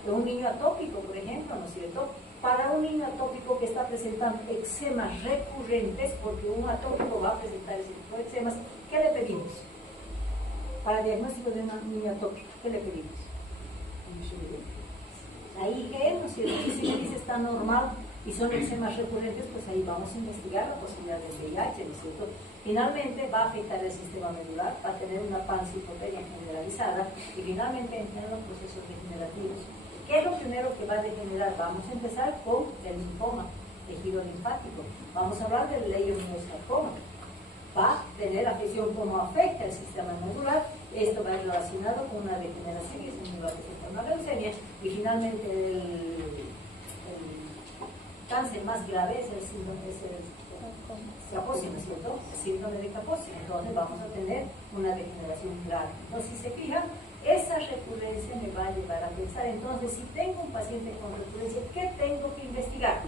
De un niño atópico, por ejemplo, ¿no es cierto? Para un niño atópico que está presentando eczemas recurrentes, porque un atópico va a presentar ese tipo de eczemas, ¿qué le pedimos? Para diagnóstico de un niño atópico, ¿qué le pedimos? Ahí que, ¿no es cierto? Si me dice está normal y son eczemas recurrentes, pues ahí vamos a investigar la posibilidad del VIH, ¿no es cierto? Finalmente va a afectar el sistema medular, va a tener una pancitopedia generalizada y finalmente entrar en los procesos degenerativos. ¿Qué es lo primero que va a degenerar? Vamos a empezar con el linfoma, tejido linfático. Vamos a hablar del leiomyosarcoma. Va a tener afección como afecta el sistema medular. Esto va relacionado con una degeneración y es un lugar que se forma leucemia. Y finalmente el cáncer más grave es el síndrome de Kaposi, ¿no es cierto? El síndrome de Kaposi. Entonces vamos a tener una degeneración grave. Entonces, si se fijan, esa recurrencia me va a llevar a pensar, entonces, si tengo un paciente con recurrencia, ¿qué tengo que investigar?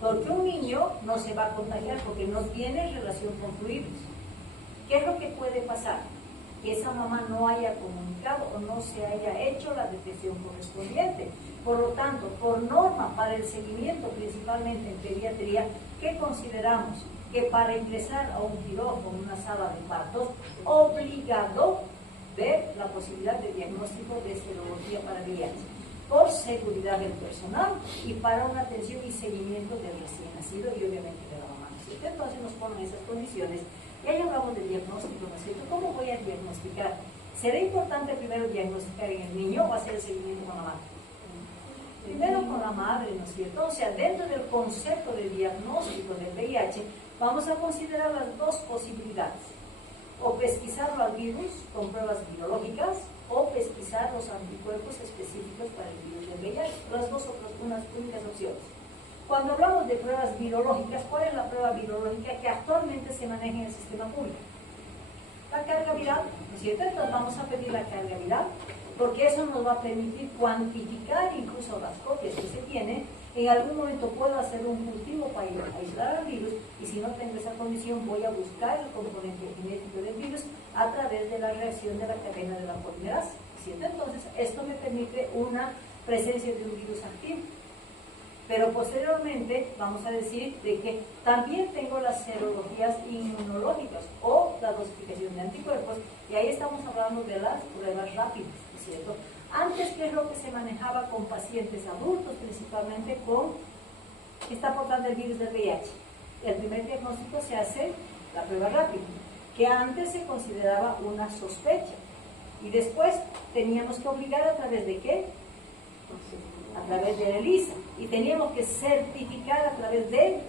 Porque un niño no se va a contagiar porque no tiene relación con fluidos. ¿Qué es lo que puede pasar? Que esa mamá no haya comunicado o no se haya hecho la detección correspondiente. Por lo tanto, por norma, para el seguimiento, principalmente en pediatría, ¿qué consideramos? Que para ingresar a un quirófano, una sala de partos, obligado ver la posibilidad de diagnóstico de serología para VIH, por seguridad del personal y para una atención y seguimiento del recién nacido y obviamente de la mamá, ¿no es cierto? Entonces nos ponen esas condiciones y ahí hablamos de diagnóstico, ¿no es cierto? ¿Cómo voy a diagnosticar? ¿Será importante primero diagnosticar en el niño o hacer el seguimiento con la madre? Primero con la madre, ¿no es cierto? O sea, dentro del concepto de diagnóstico del VIH vamos a considerar las dos posibilidades: o pesquisarlo al virus con pruebas virológicas o pesquisar los anticuerpos específicos para el virus del VIH. Las dos unas únicas opciones. Cuando hablamos de pruebas virológicas, ¿cuál es la prueba virológica que actualmente se maneja en el sistema público? La carga viral, ¿no es cierto? Entonces vamos a pedir la carga viral, porque eso nos va a permitir cuantificar incluso las copias que se tienen. En algún momento puedo hacer un cultivo para aislar al virus y si no tengo esa condición voy a buscar el componente genético del virus a través de la reacción de la cadena de la polimerasa, ¿cierto? Entonces esto me permite una presencia de un virus activo. Pero posteriormente vamos a decir de que también tengo las serologías inmunológicas o la dosificación de anticuerpos y ahí estamos hablando de las pruebas rápidas, ¿no es cierto? Antes, ¿qué es lo que se manejaba con pacientes adultos, principalmente con que está portando el virus del VIH? El primer diagnóstico se hace la prueba rápida, que antes se consideraba una sospecha y después teníamos que obligar a través de ¿qué? A través de ELISA y teníamos que certificar a través de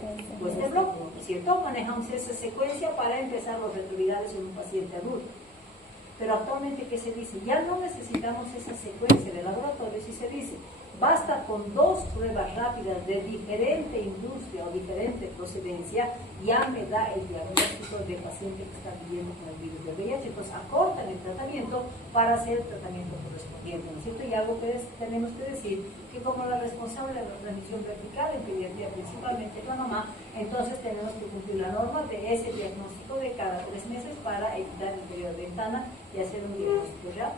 este bloque, ¿cierto? Manejamos esa secuencia para empezar los retrovirales en un paciente adulto. Pero actualmente, ¿qué se dice? Ya no necesitamos esa secuencia de laboratorio, si se dice, basta con 2 pruebas rápidas de diferente industria o diferente procedencia, ya me da el diagnóstico del paciente que está viviendo con el virus del VIH. Entonces acortan el tratamiento para hacer el tratamiento correspondiente, ¿no es cierto? Y algo que tenemos que decir, que como la responsable de la transmisión vertical en pediatría principalmente es la mamá, entonces tenemos que cumplir la norma de ese diagnóstico de cada 3 meses para evitar el periodo de ventana y hacer un diagnóstico real.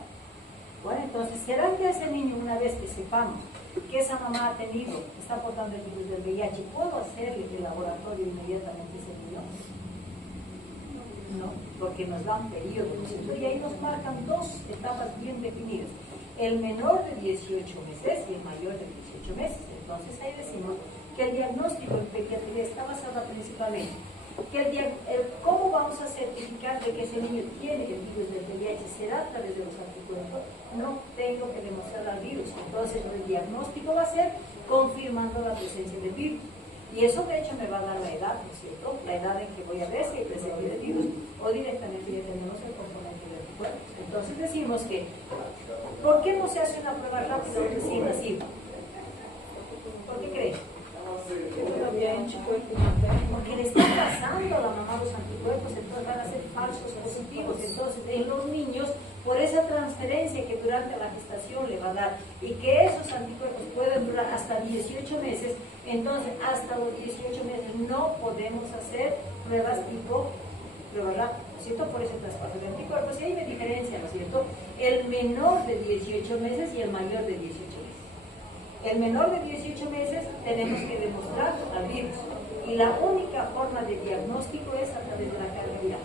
Bueno, entonces, ¿será que ese niño, una vez que sepamos que esa mamá ha tenido, está portando el virus del VIH, puedo hacerle el laboratorio inmediatamente a ese niño? No, porque nos dan periodos, y ahí nos marcan 2 etapas bien definidas: el menor de 18 meses y el mayor de 18 meses. Entonces, ahí decimos que el diagnóstico en pediatría está basado principalmente que ¿cómo vamos a certificar de que ese niño tiene el virus del VIH? ¿Será a través de los anticuerpos? No tengo que demostrar al virus. Entonces el diagnóstico va a ser confirmando la presencia del virus. Y eso de hecho me va a dar la edad, ¿no es cierto? La edad en que voy a ver si hay presencia del virus o directamente ya tenemos el componente de anticuerpos. Entonces decimos que, ¿por qué no se hace una prueba rápida de recién nacido? ¿Por qué creen? porque le está pasando a la mamá los anticuerpos, entonces van a ser falsos positivos. Entonces, en los niños, por esa transferencia que durante la gestación le va a dar y que esos anticuerpos pueden durar hasta 18 meses, entonces hasta los 18 meses no podemos hacer pruebas tipo prueba rápida, ¿no es cierto? Por ese traspaso de anticuerpos. Y ahí me diferencia, ¿no es cierto?, el menor de 18 meses y el mayor de 18 meses. El menor de 18 meses tenemos que demostrar al virus. Y la única forma de diagnóstico es a través de la carga viral,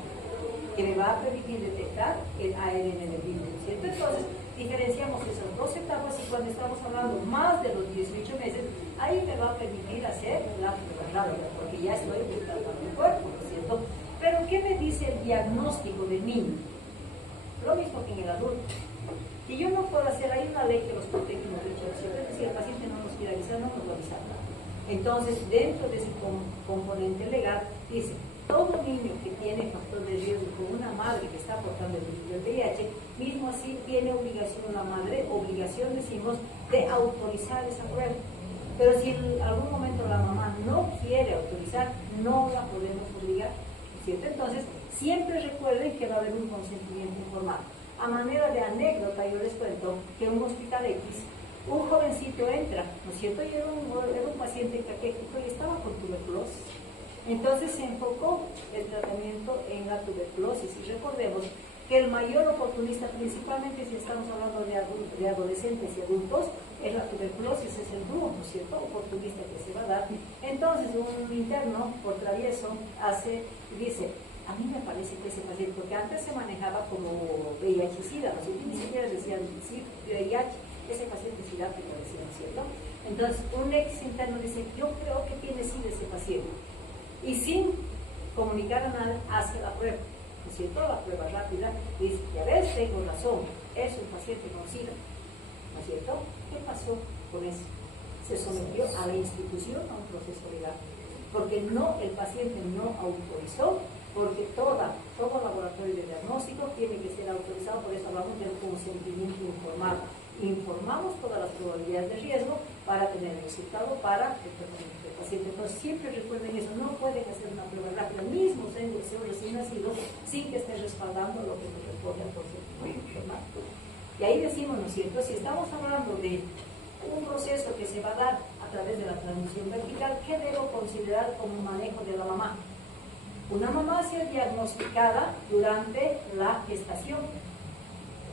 que me va a permitir detectar el ARN del virus, ¿no es cierto? Entonces, diferenciamos esas dos etapas y cuando estamos hablando más de los 18 meses, ahí me va a permitir hacer la prueba rápida, porque ya estoy ocultando mi cuerpo, ¿no es cierto? Pero, ¿qué me dice el diagnóstico del niño? Lo mismo que en el adulto. Y yo no puedo hacer, hay una ley que los protege los derechos, es decir, el paciente no nos quiere avisar, no nos va a avisar nada. Entonces, dentro de ese componente legal, dice, todo niño que tiene factor de riesgo con una madre que está portando el virus del VIH, mismo así tiene obligación la madre, obligación decimos, de autorizar esa prueba. Pero si en algún momento la mamá no quiere autorizar, no la podemos obligar, ¿cierto? Entonces, siempre recuerden que va a haber un consentimiento informado. A manera de anécdota, yo les cuento que en un hospital X, un jovencito entra, ¿no es cierto? Y era un paciente caquético y estaba con tuberculosis. Entonces se enfocó el tratamiento en la tuberculosis. Y recordemos que el mayor oportunista, principalmente si estamos hablando de adolescentes y adultos, es la tuberculosis, es el dúo, ¿no es cierto?, oportunista que se va a dar. Entonces un interno, por travieso, dice, a mí me parece que ese paciente, porque antes se manejaba como VIH-Sida, ¿no es cierto? Ni siquiera decían VIH, ese paciente es sidático, decían, ¿no es cierto? Entonces un ex interno dice, yo creo que tiene SIDA ese paciente. Y sin comunicar a nadie, hace la prueba, ¿no es cierto?, la prueba rápida, dice, ya ves, tengo razón, es un paciente con SIDA, ¿no es cierto? ¿Qué pasó con eso? Se sometió a la institución a un proceso legal, porque el paciente no autorizó, porque todo laboratorio de diagnóstico tiene que ser autorizado, por eso hablamos del consentimiento informado. Informamos todas las probabilidades de riesgo para tener el resultado para el tratamiento del paciente. Entonces, siempre recuerden eso, no pueden hacer una prueba rápida, mismo siendo recién nacido, sin que esté respaldando lo que nos responde al consentimiento informado. Y ahí decimos, ¿no es cierto?, si estamos hablando de un proceso que se va a dar a través de la transmisión vertical, ¿qué debo considerar como manejo de la mamá? Una mamá ha sido diagnosticada durante la gestación.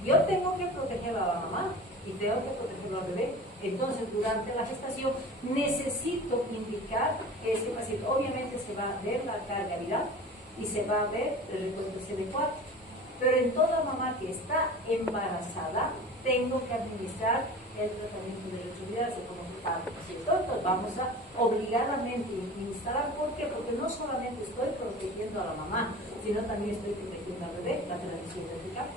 Yo tengo que proteger a la mamá y tengo que proteger al bebé. Entonces, durante la gestación necesito indicar que ese paciente, obviamente se va a ver la carga viral y se va a ver el recuento CD4. Pero en toda mamá que está embarazada, tengo que administrar el tratamiento de retrovirales de como ¿cierto? Entonces vamos a obligadamente instalar. ¿Por qué? Porque no solamente estoy protegiendo a la mamá, sino también estoy protegiendo al bebé, la transmisión vertical.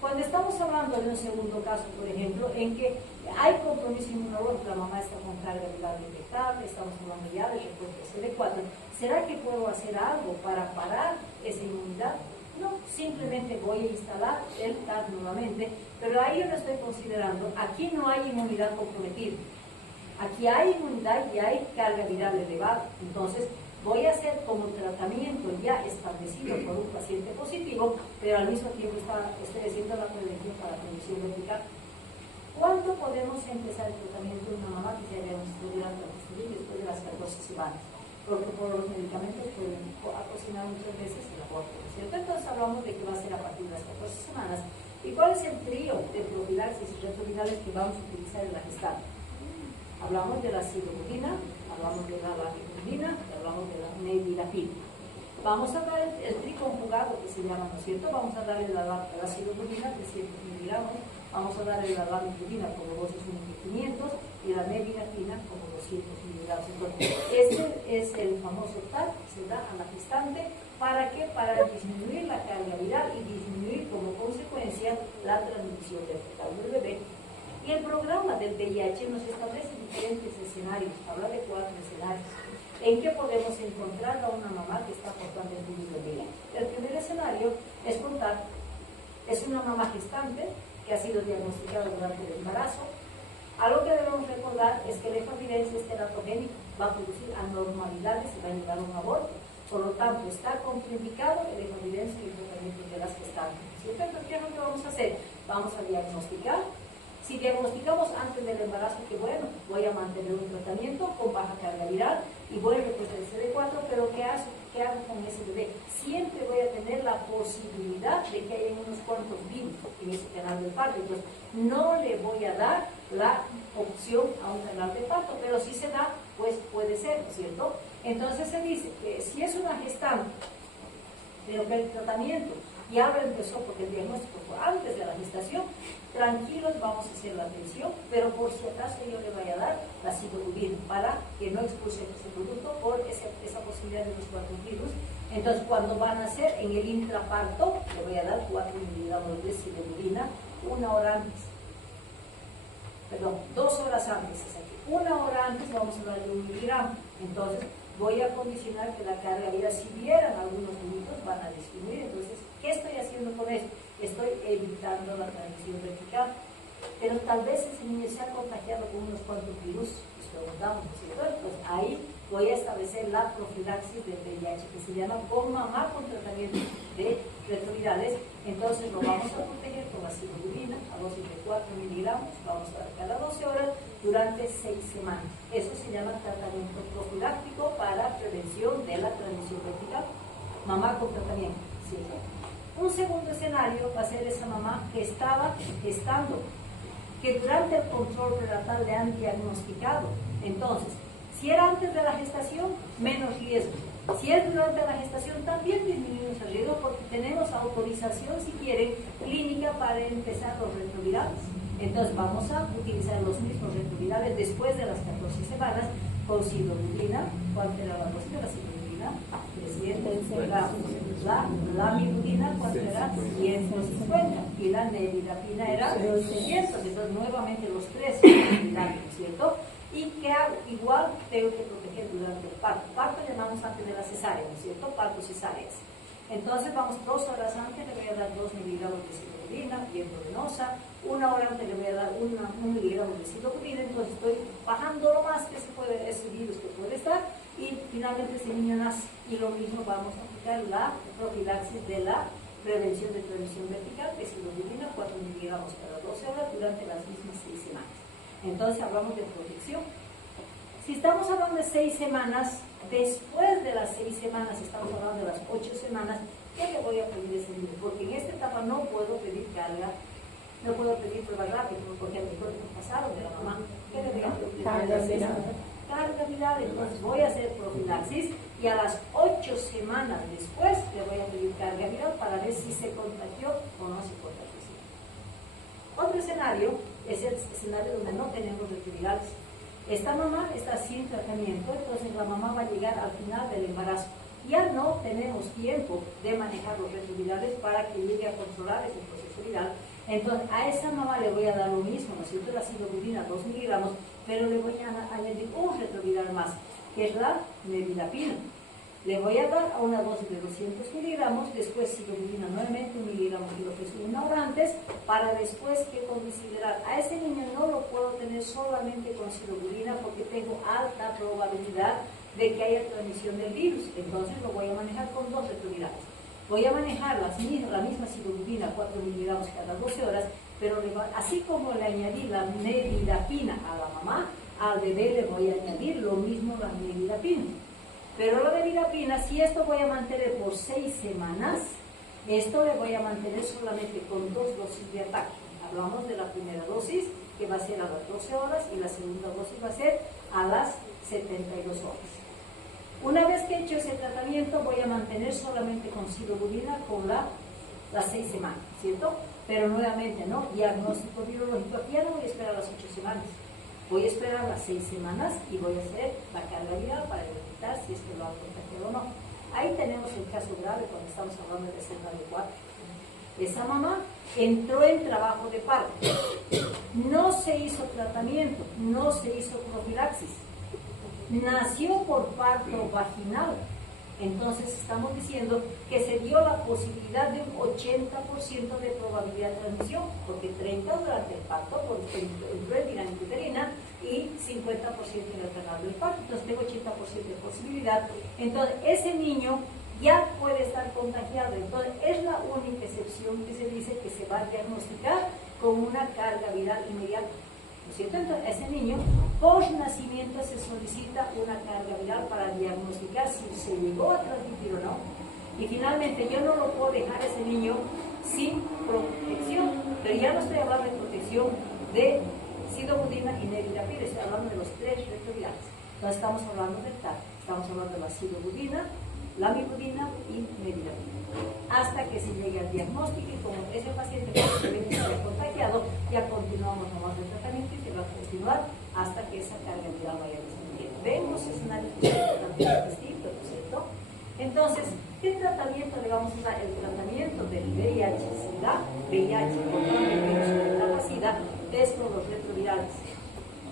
Cuando estamos hablando de un segundo caso, por ejemplo, en que hay compromiso inmunológico, la mamá está con carga viral detectable, estamos hablando ya de repuesto CD4, ¿será que puedo hacer algo para parar esa inmunidad? No, simplemente voy a instalar el TAR nuevamente, pero ahí yo no estoy considerando, aquí no hay inmunidad comprometida, aquí hay inmunidad y hay carga viral elevada. Entonces voy a hacer como tratamiento ya establecido por un paciente positivo, pero al mismo tiempo estoy haciendo la prevención para la transmisión vertical. ¿Cuándo podemos empezar el tratamiento de una mamá que se haya estudiado después de las 14 semanas? Porque por los medicamentos pueden ocasionar muchas veces el aborto, ¿no es cierto? Entonces hablamos de que va a ser a partir de las 14 semanas. ¿Y cuál es el trío de profilaxis y retrovirales que vamos a utilizar en la gestante? Hablamos de la silomudina, hablamos de la vancomicina y hablamos de la nevirapina. Vamos a dar el triconjugado que se llama, ¿no es cierto? Vamos a darle la silomudina, 300 miligramos, vamos a darle la vancomicina como dosis 1500 y la nevirapina como 200 miligramos. Entonces, este es el famoso TAR que se da a la gestante. ¿Para qué? Para disminuir la carga viral y disminuir como consecuencia la transmisión vertical del bebé. Y el programa del VIH nos establece diferentes escenarios, habla de 4 escenarios. ¿En qué podemos encontrar a una mamá que está portando el virus del VIH? El primer escenario es contar, es una mamá gestante que ha sido diagnosticada durante el embarazo, Algo que debemos recordar es que la evidencia es teratogénica, va a producir anormalidades y va a llevar a un aborto. Por lo tanto, está contraindicado el evidencia y el tratamiento de las gestantes. Entonces, ¿qué es lo que vamos a hacer? Vamos a diagnosticar. Si diagnosticamos antes del embarazo, que bueno, voy a mantener un tratamiento con baja carga viral y voy a repuestar el CD4, pero ¿qué hago con ese bebé? Siempre voy a tener la posibilidad de que haya unos cuantos virus en ese canal del parto. Entonces, no le voy a dar la opción a un canal de parto, pero si se da, pues puede ser, ¿no es cierto? Entonces se dice que si es una gestante, pero que el tratamiento ya lo empezó porque el diagnóstico fue antes de la gestación, tranquilos, vamos a hacer la atención, pero por si acaso yo le voy a dar la citalopram para que no expulse ese producto por esa posibilidad de los 4 virus. Entonces, cuando van a hacer en el intraparto, le voy a dar 4 miligramos de citalopram 1 hora antes. Perdón, 2 horas antes es aquí. 1 hora antes vamos a darle 1 miligramo. Entonces, voy a condicionar que la carga viral, si vieran algunos minutos, van a disminuir. Entonces, ¿qué estoy haciendo con esto? Estoy evitando la transmisión vertical. Pero tal vez ese niño se ha contagiado con unos cuantos virus, nos preguntamos, ¿no es cierto? Pues ahí voy a establecer la profilaxis del VIH, que se llama con mamá con tratamiento de retrovirales. Entonces lo vamos a proteger con la citalopram a dosis de 4 miligramos, vamos a dar cada 12 horas durante 6 semanas. Eso se llama tratamiento profiláctico para prevención de la transmisión vertical. Mamá con tratamiento, ¿sí? Un segundo escenario va a ser esa mamá que estaba gestando, que durante el control prenatal le han diagnosticado. Entonces, si era antes de la gestación, menos riesgo. Si es durante la gestación, también disminuimos el riesgo porque tenemos autorización, si quieren, clínica para empezar los retrovirales. Entonces, vamos a utilizar los mismos retrovirales después de las 14 semanas con citalopram. ¿Cuál era la dosis de la citalopram? 300 gramos. La lamivudina, ¿cuánto era? 150. Y la nevirapina era 600. Entonces, nuevamente los 3 retrovirales, ¿cierto? ¿Y qué hago? Igual tengo que proteger durante el parto. Parto llamamos antes de la cesárea, ¿no es cierto? Parto cesáreas. Entonces, vamos 2 horas antes, le voy a dar 2 miligramos de citalopram, bien venosa. 1 hora antes le voy a dar 1 miligramo de citalopram. Entonces, estoy bajando lo más que se puede ese virus que puede estar. Y finalmente ese niño nace. Y lo mismo vamos a aplicar la profilaxis de la prevención de transmisión vertical, que es citalopram 4 miligramos cada 12 horas durante las mismas 6 semanas. Entonces hablamos de protección. Si estamos hablando de 6 semanas, después de las 6 semanas, estamos hablando de las 8 semanas, ¿qué le voy a pedir a ese niño? Porque en esta etapa no puedo pedir carga, no puedo pedir pruebas rápidas, porque el mejor que pasaron de la mamá. ¿Qué le voy a pedir? Carga viral. Entonces voy a hacer profilaxis y a las 8 semanas después le voy a pedir carga viral para ver si se contagió o no se contagió. Otro escenario es el escenario donde no tenemos retrovirales. Esta mamá está sin tratamiento, entonces la mamá va a llegar al final del embarazo. Ya no tenemos tiempo de manejar los retrovirales para que llegue a controlar ese proceso viral. Entonces a esa mamá le voy a dar lo mismo, ¿no es cierto? La citalopram 2 miligramos, pero le voy a añadir un retroviral más, que es la nevirapina. Le voy a dar a una dosis de 200 miligramos, después citalopram nuevamente 1 miligramo y lo que es 1 hora antes, para después que considerar a ese niño no lo puedo tener solamente con citalopram porque tengo alta probabilidad de que haya transmisión del virus. Entonces lo voy a manejar con 2 retrovirales. Voy a manejar la misma citalopram 4 miligramos cada 12 horas, pero así como le añadí la nevirapina a la mamá, al bebé le voy a añadir lo mismo la nevirapina. Pero la nevirapina, si esto voy a mantener por 6 semanas, esto le voy a mantener solamente con 2 dosis de ataque. Hablamos de la primera dosis, que va a ser a las 12 horas, y la segunda dosis va a ser a las 72 horas. Una vez que he hecho ese tratamiento, voy a mantener solamente con citalopram con las 6 semanas, ¿cierto? Pero nuevamente, ¿no? Diagnóstico virológico, aquí ya no voy a esperar las 8 semanas. Voy a esperar las 6 semanas y voy a hacer la carga viral para detectar si es que lo ha contagiado o no. Ahí tenemos el caso grave cuando estamos hablando de escenario 4. Esa mamá entró en trabajo de parto, no se hizo tratamiento, no se hizo profilaxis, nació por parto vaginal Entonces estamos diciendo que se dio la posibilidad de un 80% de probabilidad de transmisión, porque 30% durante el parto, entró en dinámica uterina, y 50% en el canal del parto. Entonces tengo 80% de posibilidad. Entonces ese niño ya puede estar contagiado. Entonces es la única excepción que se dice que se va a diagnosticar con una carga viral inmediata, ¿no es cierto? Entonces ese niño post nacimiento se solicita una carga viral para diagnosticar si se llegó a transmitir o no. Y finalmente yo no lo puedo dejar a ese niño sin protección, pero ya no estoy hablando de protección de sidobudina y nevirapina, estoy hablando de los 3 retrovirales. Entonces estamos hablando del TAC, estamos hablando de la sidobudina, la lamivudina y nevirapina. Hasta que se llegue al diagnóstico y como ese paciente posiblemente se haya contagiado, ya continuamos nomás el tratamiento y se va a continuar hasta que esa carga viral vaya disminuyendo. Vemos escenarios que son totalmente distintos, ¿no es cierto? Entonces, ¿qué tratamiento le vamos a dar? El tratamiento del VIH-Sida, VIH por la capacidad, es con los retrovirales.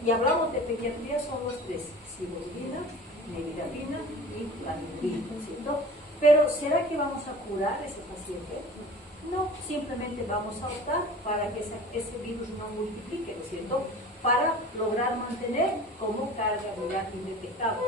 Y hablamos de pediatría, son los 3, sidobudina, nevirapina y lamivudina, ¿no es cierto? Pero ¿será que vamos a curar a ese paciente? No, simplemente vamos a optar para que ese virus no multiplique, ¿no es cierto? Para lograr mantener como carga viral indetectable.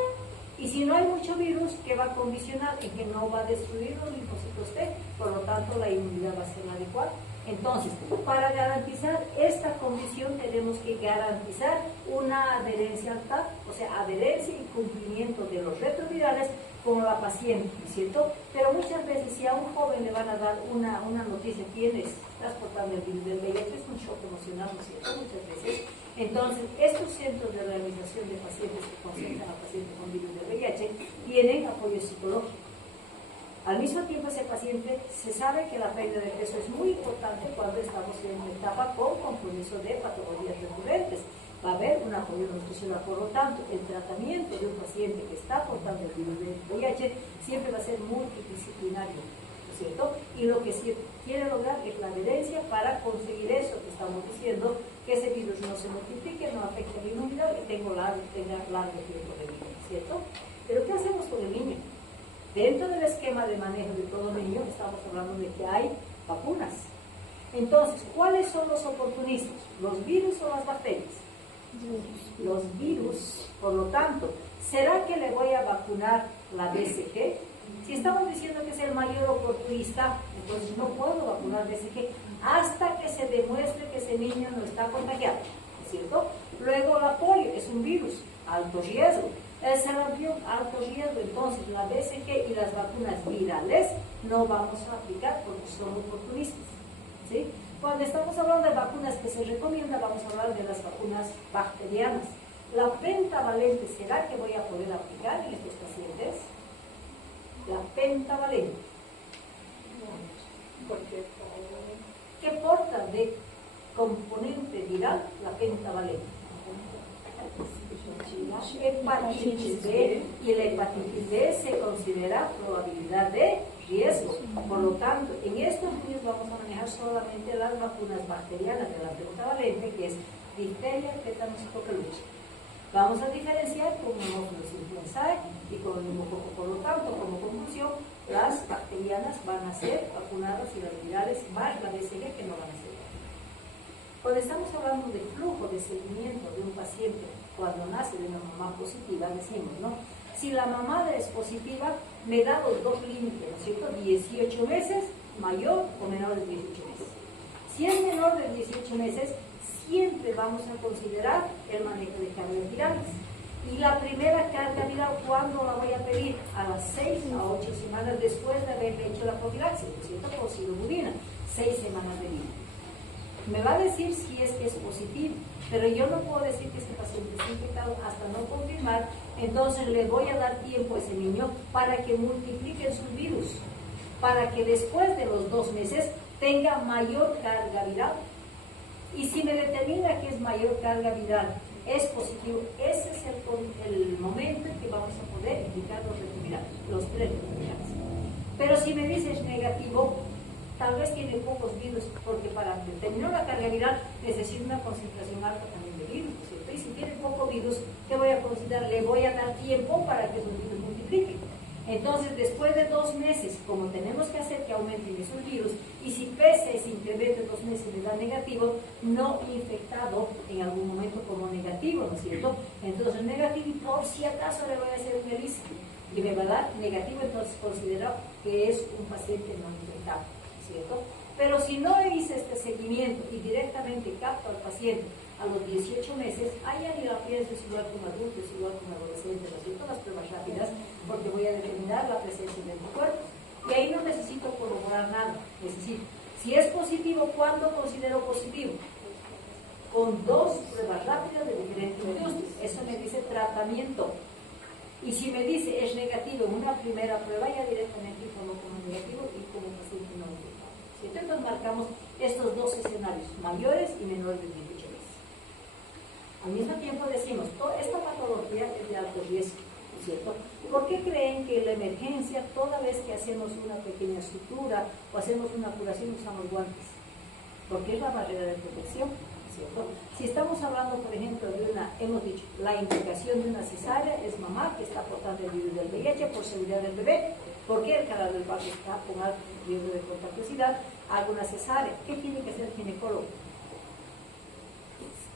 Y si no hay mucho virus, ¿qué va a condicionar? En que no va a destruir los linfocitos T, por lo tanto la inmunidad va a ser adecuada. Entonces, para garantizar esta condición tenemos que garantizar una adherencia al TAC, o sea, adherencia y cumplimiento de los retrovirales con la paciente, ¿no es cierto? Pero muchas veces si a un joven le van a dar una noticia, tienes, estás portando el virus del VIH, es un shock emocional, ¿no es cierto? Muchas veces. Entonces, estos centros de realización de pacientes que concentran a pacientes con virus del VIH tienen apoyo psicológico. Al mismo tiempo, ese paciente se sabe que la pérdida de peso es muy importante cuando estamos en una etapa con compromiso de patologías recurrentes. Va a haber un apoyo nutricional. Por lo tanto, el tratamiento de un paciente que está portando el virus del VIH siempre va a ser multidisciplinario, ¿no es cierto? Y lo que se quiere lograr es la adherencia para conseguir eso que estamos diciendo, que ese virus no se multiplique, no afecte la inmunidad y tenga largo tiempo de vida, ¿no es cierto? Pero ¿qué hacemos con el niño? Dentro del esquema de manejo de todo niño estamos hablando de que hay vacunas. Entonces, ¿cuáles son los oportunistas? ¿Los virus o las bacterias? Los virus. Por lo tanto, ¿será que le voy a vacunar la BCG? Si estamos diciendo que es el mayor oportunista, entonces no puedo vacunar BCG hasta que se demuestre que ese niño no está contagiado, ¿es cierto? Luego la polio es un virus, alto riesgo. El sarampión, alto riesgo. Entonces la BCG y las vacunas virales no vamos a aplicar porque son oportunistas, ¿sí? Cuando estamos hablando de vacunas que se recomiendan, vamos a hablar de las vacunas bacterianas. La pentavalente, ¿será que voy a poder aplicar en estos pacientes? La pentavalente. ¿Qué porta de componente viral la pentavalente? Hepatitis B, y la hepatitis B se considera probabilidad de riesgo. Por lo tanto, en estos niños vamos a manejar solamente las vacunas bacterianas de la pentavalente, que es difteria, tétanos y coqueluche. Vamos a diferenciar con hemófilos influenzae y con el neumococo. Por lo tanto, como conclusión, las bacterianas van a ser vacunadas y las virales más la BCG que no van a ser. Cuando estamos hablando de flujo de seguimiento de un paciente cuando nace de una mamá positiva, decimos, ¿no? Si la mamá es positiva, me da los dos límites, ¿no es cierto? 18 meses, mayor o menor de 18 meses. Si es menor de 18 meses, siempre vamos a considerar el manejo de cargas virales. Y la primera carga viral, ¿cuándo la voy a pedir? A las 6 a 8 semanas después de haber hecho la profilaxis, ¿no es cierto? Por sidobudina, 6 semanas de vida. Me va a decir si es que es positivo, pero yo no puedo decir que este paciente está infectado hasta no confirmar. Entonces le voy a dar tiempo a ese niño para que multipliquen sus virus, para que después de los 2 meses tenga mayor carga viral. Y si me determina que es mayor carga viral, es positivo, ese es el momento en que vamos a poder indicar los retrovirales, los 3 retrovirales. Pero si me dices negativo, tal vez tiene pocos virus, porque para determinar la carga viral necesita una concentración alta también de virus, ¿cierto? Y si tiene poco virus, ¿qué voy a considerar? Le voy a dar tiempo para que esos virus multipliquen. Entonces, después de 2 meses, como tenemos que hacer que aumenten esos virus, y si pese ese incremento de 2 meses le da negativo, no infectado en algún momento como negativo, ¿no es cierto? Entonces, negativo, y por si acaso le voy a hacer un ELISA, y me va a dar negativo, entonces considero que es un paciente no infectado, ¿cierto? Pero si no hice este seguimiento y directamente capto al paciente a los 18 meses, ahí ya ni la pienso, es igual como adulto, es igual como adolescente, ¿no es cierto? Las pruebas rápidas, porque voy a determinar la presencia de anticuerpos. Y ahí no necesito corroborar nada. Necesito, si es positivo, ¿cuándo considero positivo? Con 2 pruebas rápidas de diferentes industrias. Eso me dice tratamiento. Y si me dice es negativo en una primera prueba, ya directamente informo como negativo y como paciente no infectado. Entonces marcamos estos 2 escenarios, mayores y menores de 18 meses. Al mismo tiempo decimos, toda esta patología es de alto riesgo, ¿cierto? ¿Por qué creen que en la emergencia, toda vez que hacemos una pequeña sutura o hacemos una curación, usamos guantes? Porque es la barrera de protección, ¿cierto? Si estamos hablando, por ejemplo, de hemos dicho, la indicación de una cesárea es mamá que está portando el virus del VIH por seguridad del bebé. ¿Por qué el canal del parto está con alto riesgo de contagiosidad? Hago una cesárea. ¿Qué tiene que hacer el ginecólogo?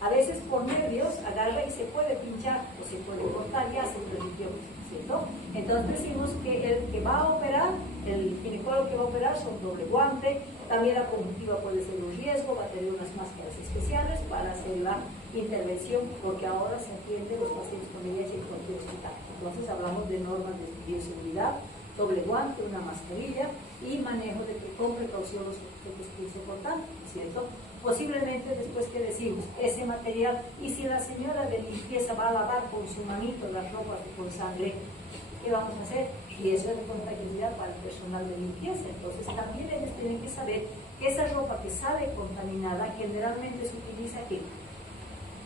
A veces por nervios agarra y se puede pinchar o se puede cortar, ya se permitió, ¿cierto? Entonces decimos que el que va a operar, el ginecólogo que va a operar son doble guante, también la conjuntiva puede ser un riesgo, va a tener unas máscaras especiales para hacer la intervención, porque ahora se atienden los pacientes con VIH en cualquier hospital. Entonces hablamos de normas de bioseguridad, doble guante, una mascarilla y manejo con precaución los objetos que se cortan, ¿cierto? Posiblemente después que decimos ese material, y si la señora de limpieza va a lavar con su manito las ropas con sangre, ¿qué vamos a hacer? Riesgo de contagiosidad para el personal de limpieza. Entonces también ellos tienen que saber que esa ropa que sale contaminada generalmente se utiliza aquí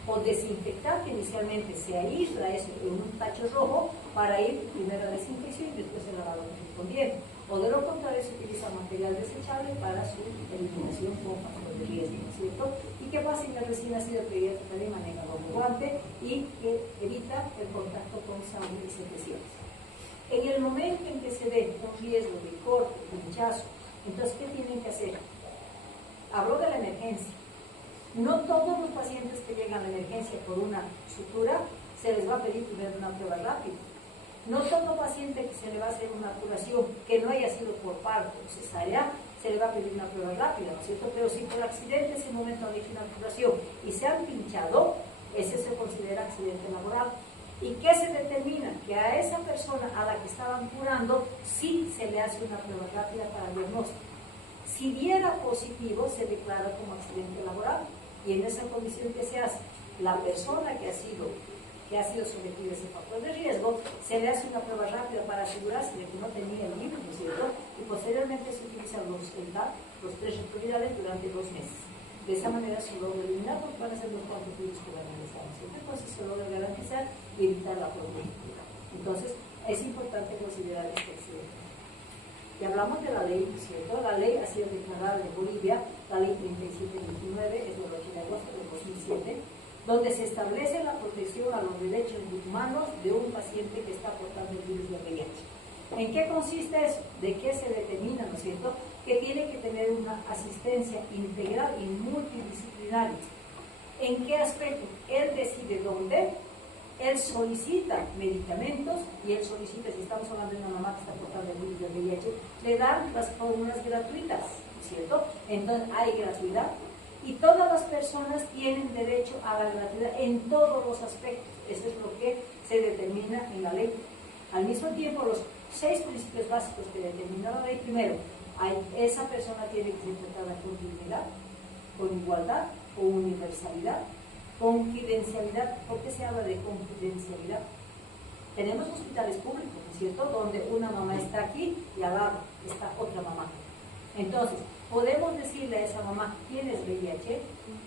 o desinfectar, que inicialmente se aísla eso en un tacho rojo para ir primero a desinfección y después el lavado correspondiente. O de lo contrario se utiliza material desechable para su eliminación con factor de riesgo, ¿no es cierto? ¿Y qué pasa si el recién nacido pediatra también maneja doble guante y que evita el contacto con sangre y secreciones? En el momento en que se ve un riesgo de corte, pinchazo, entonces ¿qué tienen que hacer? Hablo de la emergencia. No todos los pacientes que llegan a la emergencia por una sutura se les va a pedir primero una prueba rápida. No todo paciente que se le va a hacer una curación que no haya sido por parto o cesárea, se le va a pedir una prueba rápida, ¿no es cierto? Pero si por accidente en ese momento han hecho una curación y se han pinchado, ese se considera accidente laboral. ¿Y qué se determina? Que a esa persona a la que estaban curando sí se le hace una prueba rápida para diagnóstico. Si diera positivo, se declara como accidente laboral. Y en esa condición que se hace, la persona que ha sido sometida a ese factor de riesgo, se le hace una prueba rápida para asegurarse de que no tenía el virus, ¿no es cierto? Y posteriormente se utilizan los 3 retrovirales durante 2 meses. De esa manera se logra eliminar, porque van a ser los 4 virus que van a ingresar, ¿no es cierto? Entonces se logra garantizar y evitar la propagación. Entonces es importante considerar este accidente. Y hablamos de la ley, ¿cierto? La ley ha sido declarada de Bolivia, la ley 3729, es del 8 de agosto de 2007, donde se establece la protección a los derechos humanos de un paciente que está portando el virus del VIH. ¿En qué consiste eso? ¿De qué se determina, no es cierto? Que tiene que tener una asistencia integral y multidisciplinaria. ¿En qué aspecto? Él decide dónde, él solicita medicamentos y él solicita, si estamos hablando de una mamá que está portando el virus del VIH, le dan las fórmulas gratuitas, ¿cierto? Entonces hay gratuidad y todas las personas tienen derecho a la gratuidad en todos los aspectos. Eso es lo que se determina en la ley. Al mismo tiempo, los 6 principios básicos que determina la ley: primero, esa persona tiene que ser tratada con dignidad, con igualdad, con universalidad, confidencialidad. ¿Por qué se habla de confidencialidad? Tenemos hospitales públicos, ¿no es cierto?, donde una mamá está aquí y al lado está otra mamá. Entonces, podemos decirle a esa mamá, ¿tienes VIH?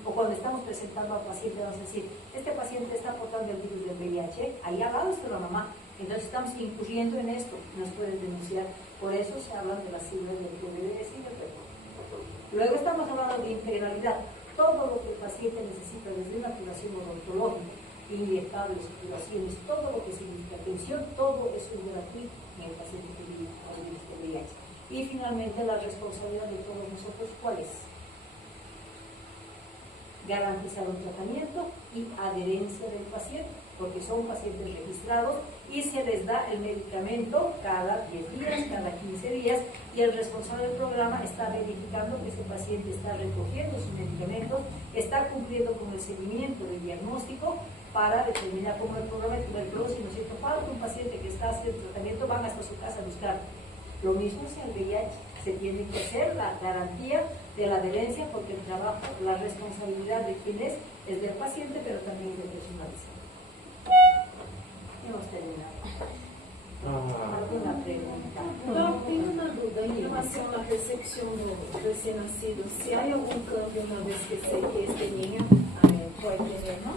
O cuando estamos presentando al paciente, vamos a decir, este paciente está portando el virus del VIH, ahí al lado está la mamá. Entonces estamos incurriendo en esto, nos pueden denunciar. Por eso se habla de las siglas del PBDS y del PEPO. Luego estamos hablando de integralidad. Todo lo que el paciente necesita, desde una curación odontológica inyectables, operaciones, todo lo que significa atención, todo eso es gratuito en el paciente que vive con el VIH. Y finalmente la responsabilidad de todos nosotros, ¿cuál es? Garantizar un tratamiento y adherencia del paciente, porque son pacientes registrados y se les da el medicamento cada 10 días, cada 15 días, y el responsable del programa está verificando que ese paciente está recogiendo sus medicamentos, está cumpliendo con el seguimiento del diagnóstico para determinar cómo el programa de tuberculosis, ¿no es cierto? Falta un paciente que está haciendo tratamiento, van hasta su casa a buscar. Lo mismo si el VIH, se tiene que hacer la garantía de la adherencia, porque el trabajo, la responsabilidad de quien es del paciente, pero también del personal de salud. Hemos terminado. ¿Alguna pregunta? No, tengo una duda en relación a la recepción del recién nacido. Si hay algún cambio una vez que sé que este niño puede tener, ¿no?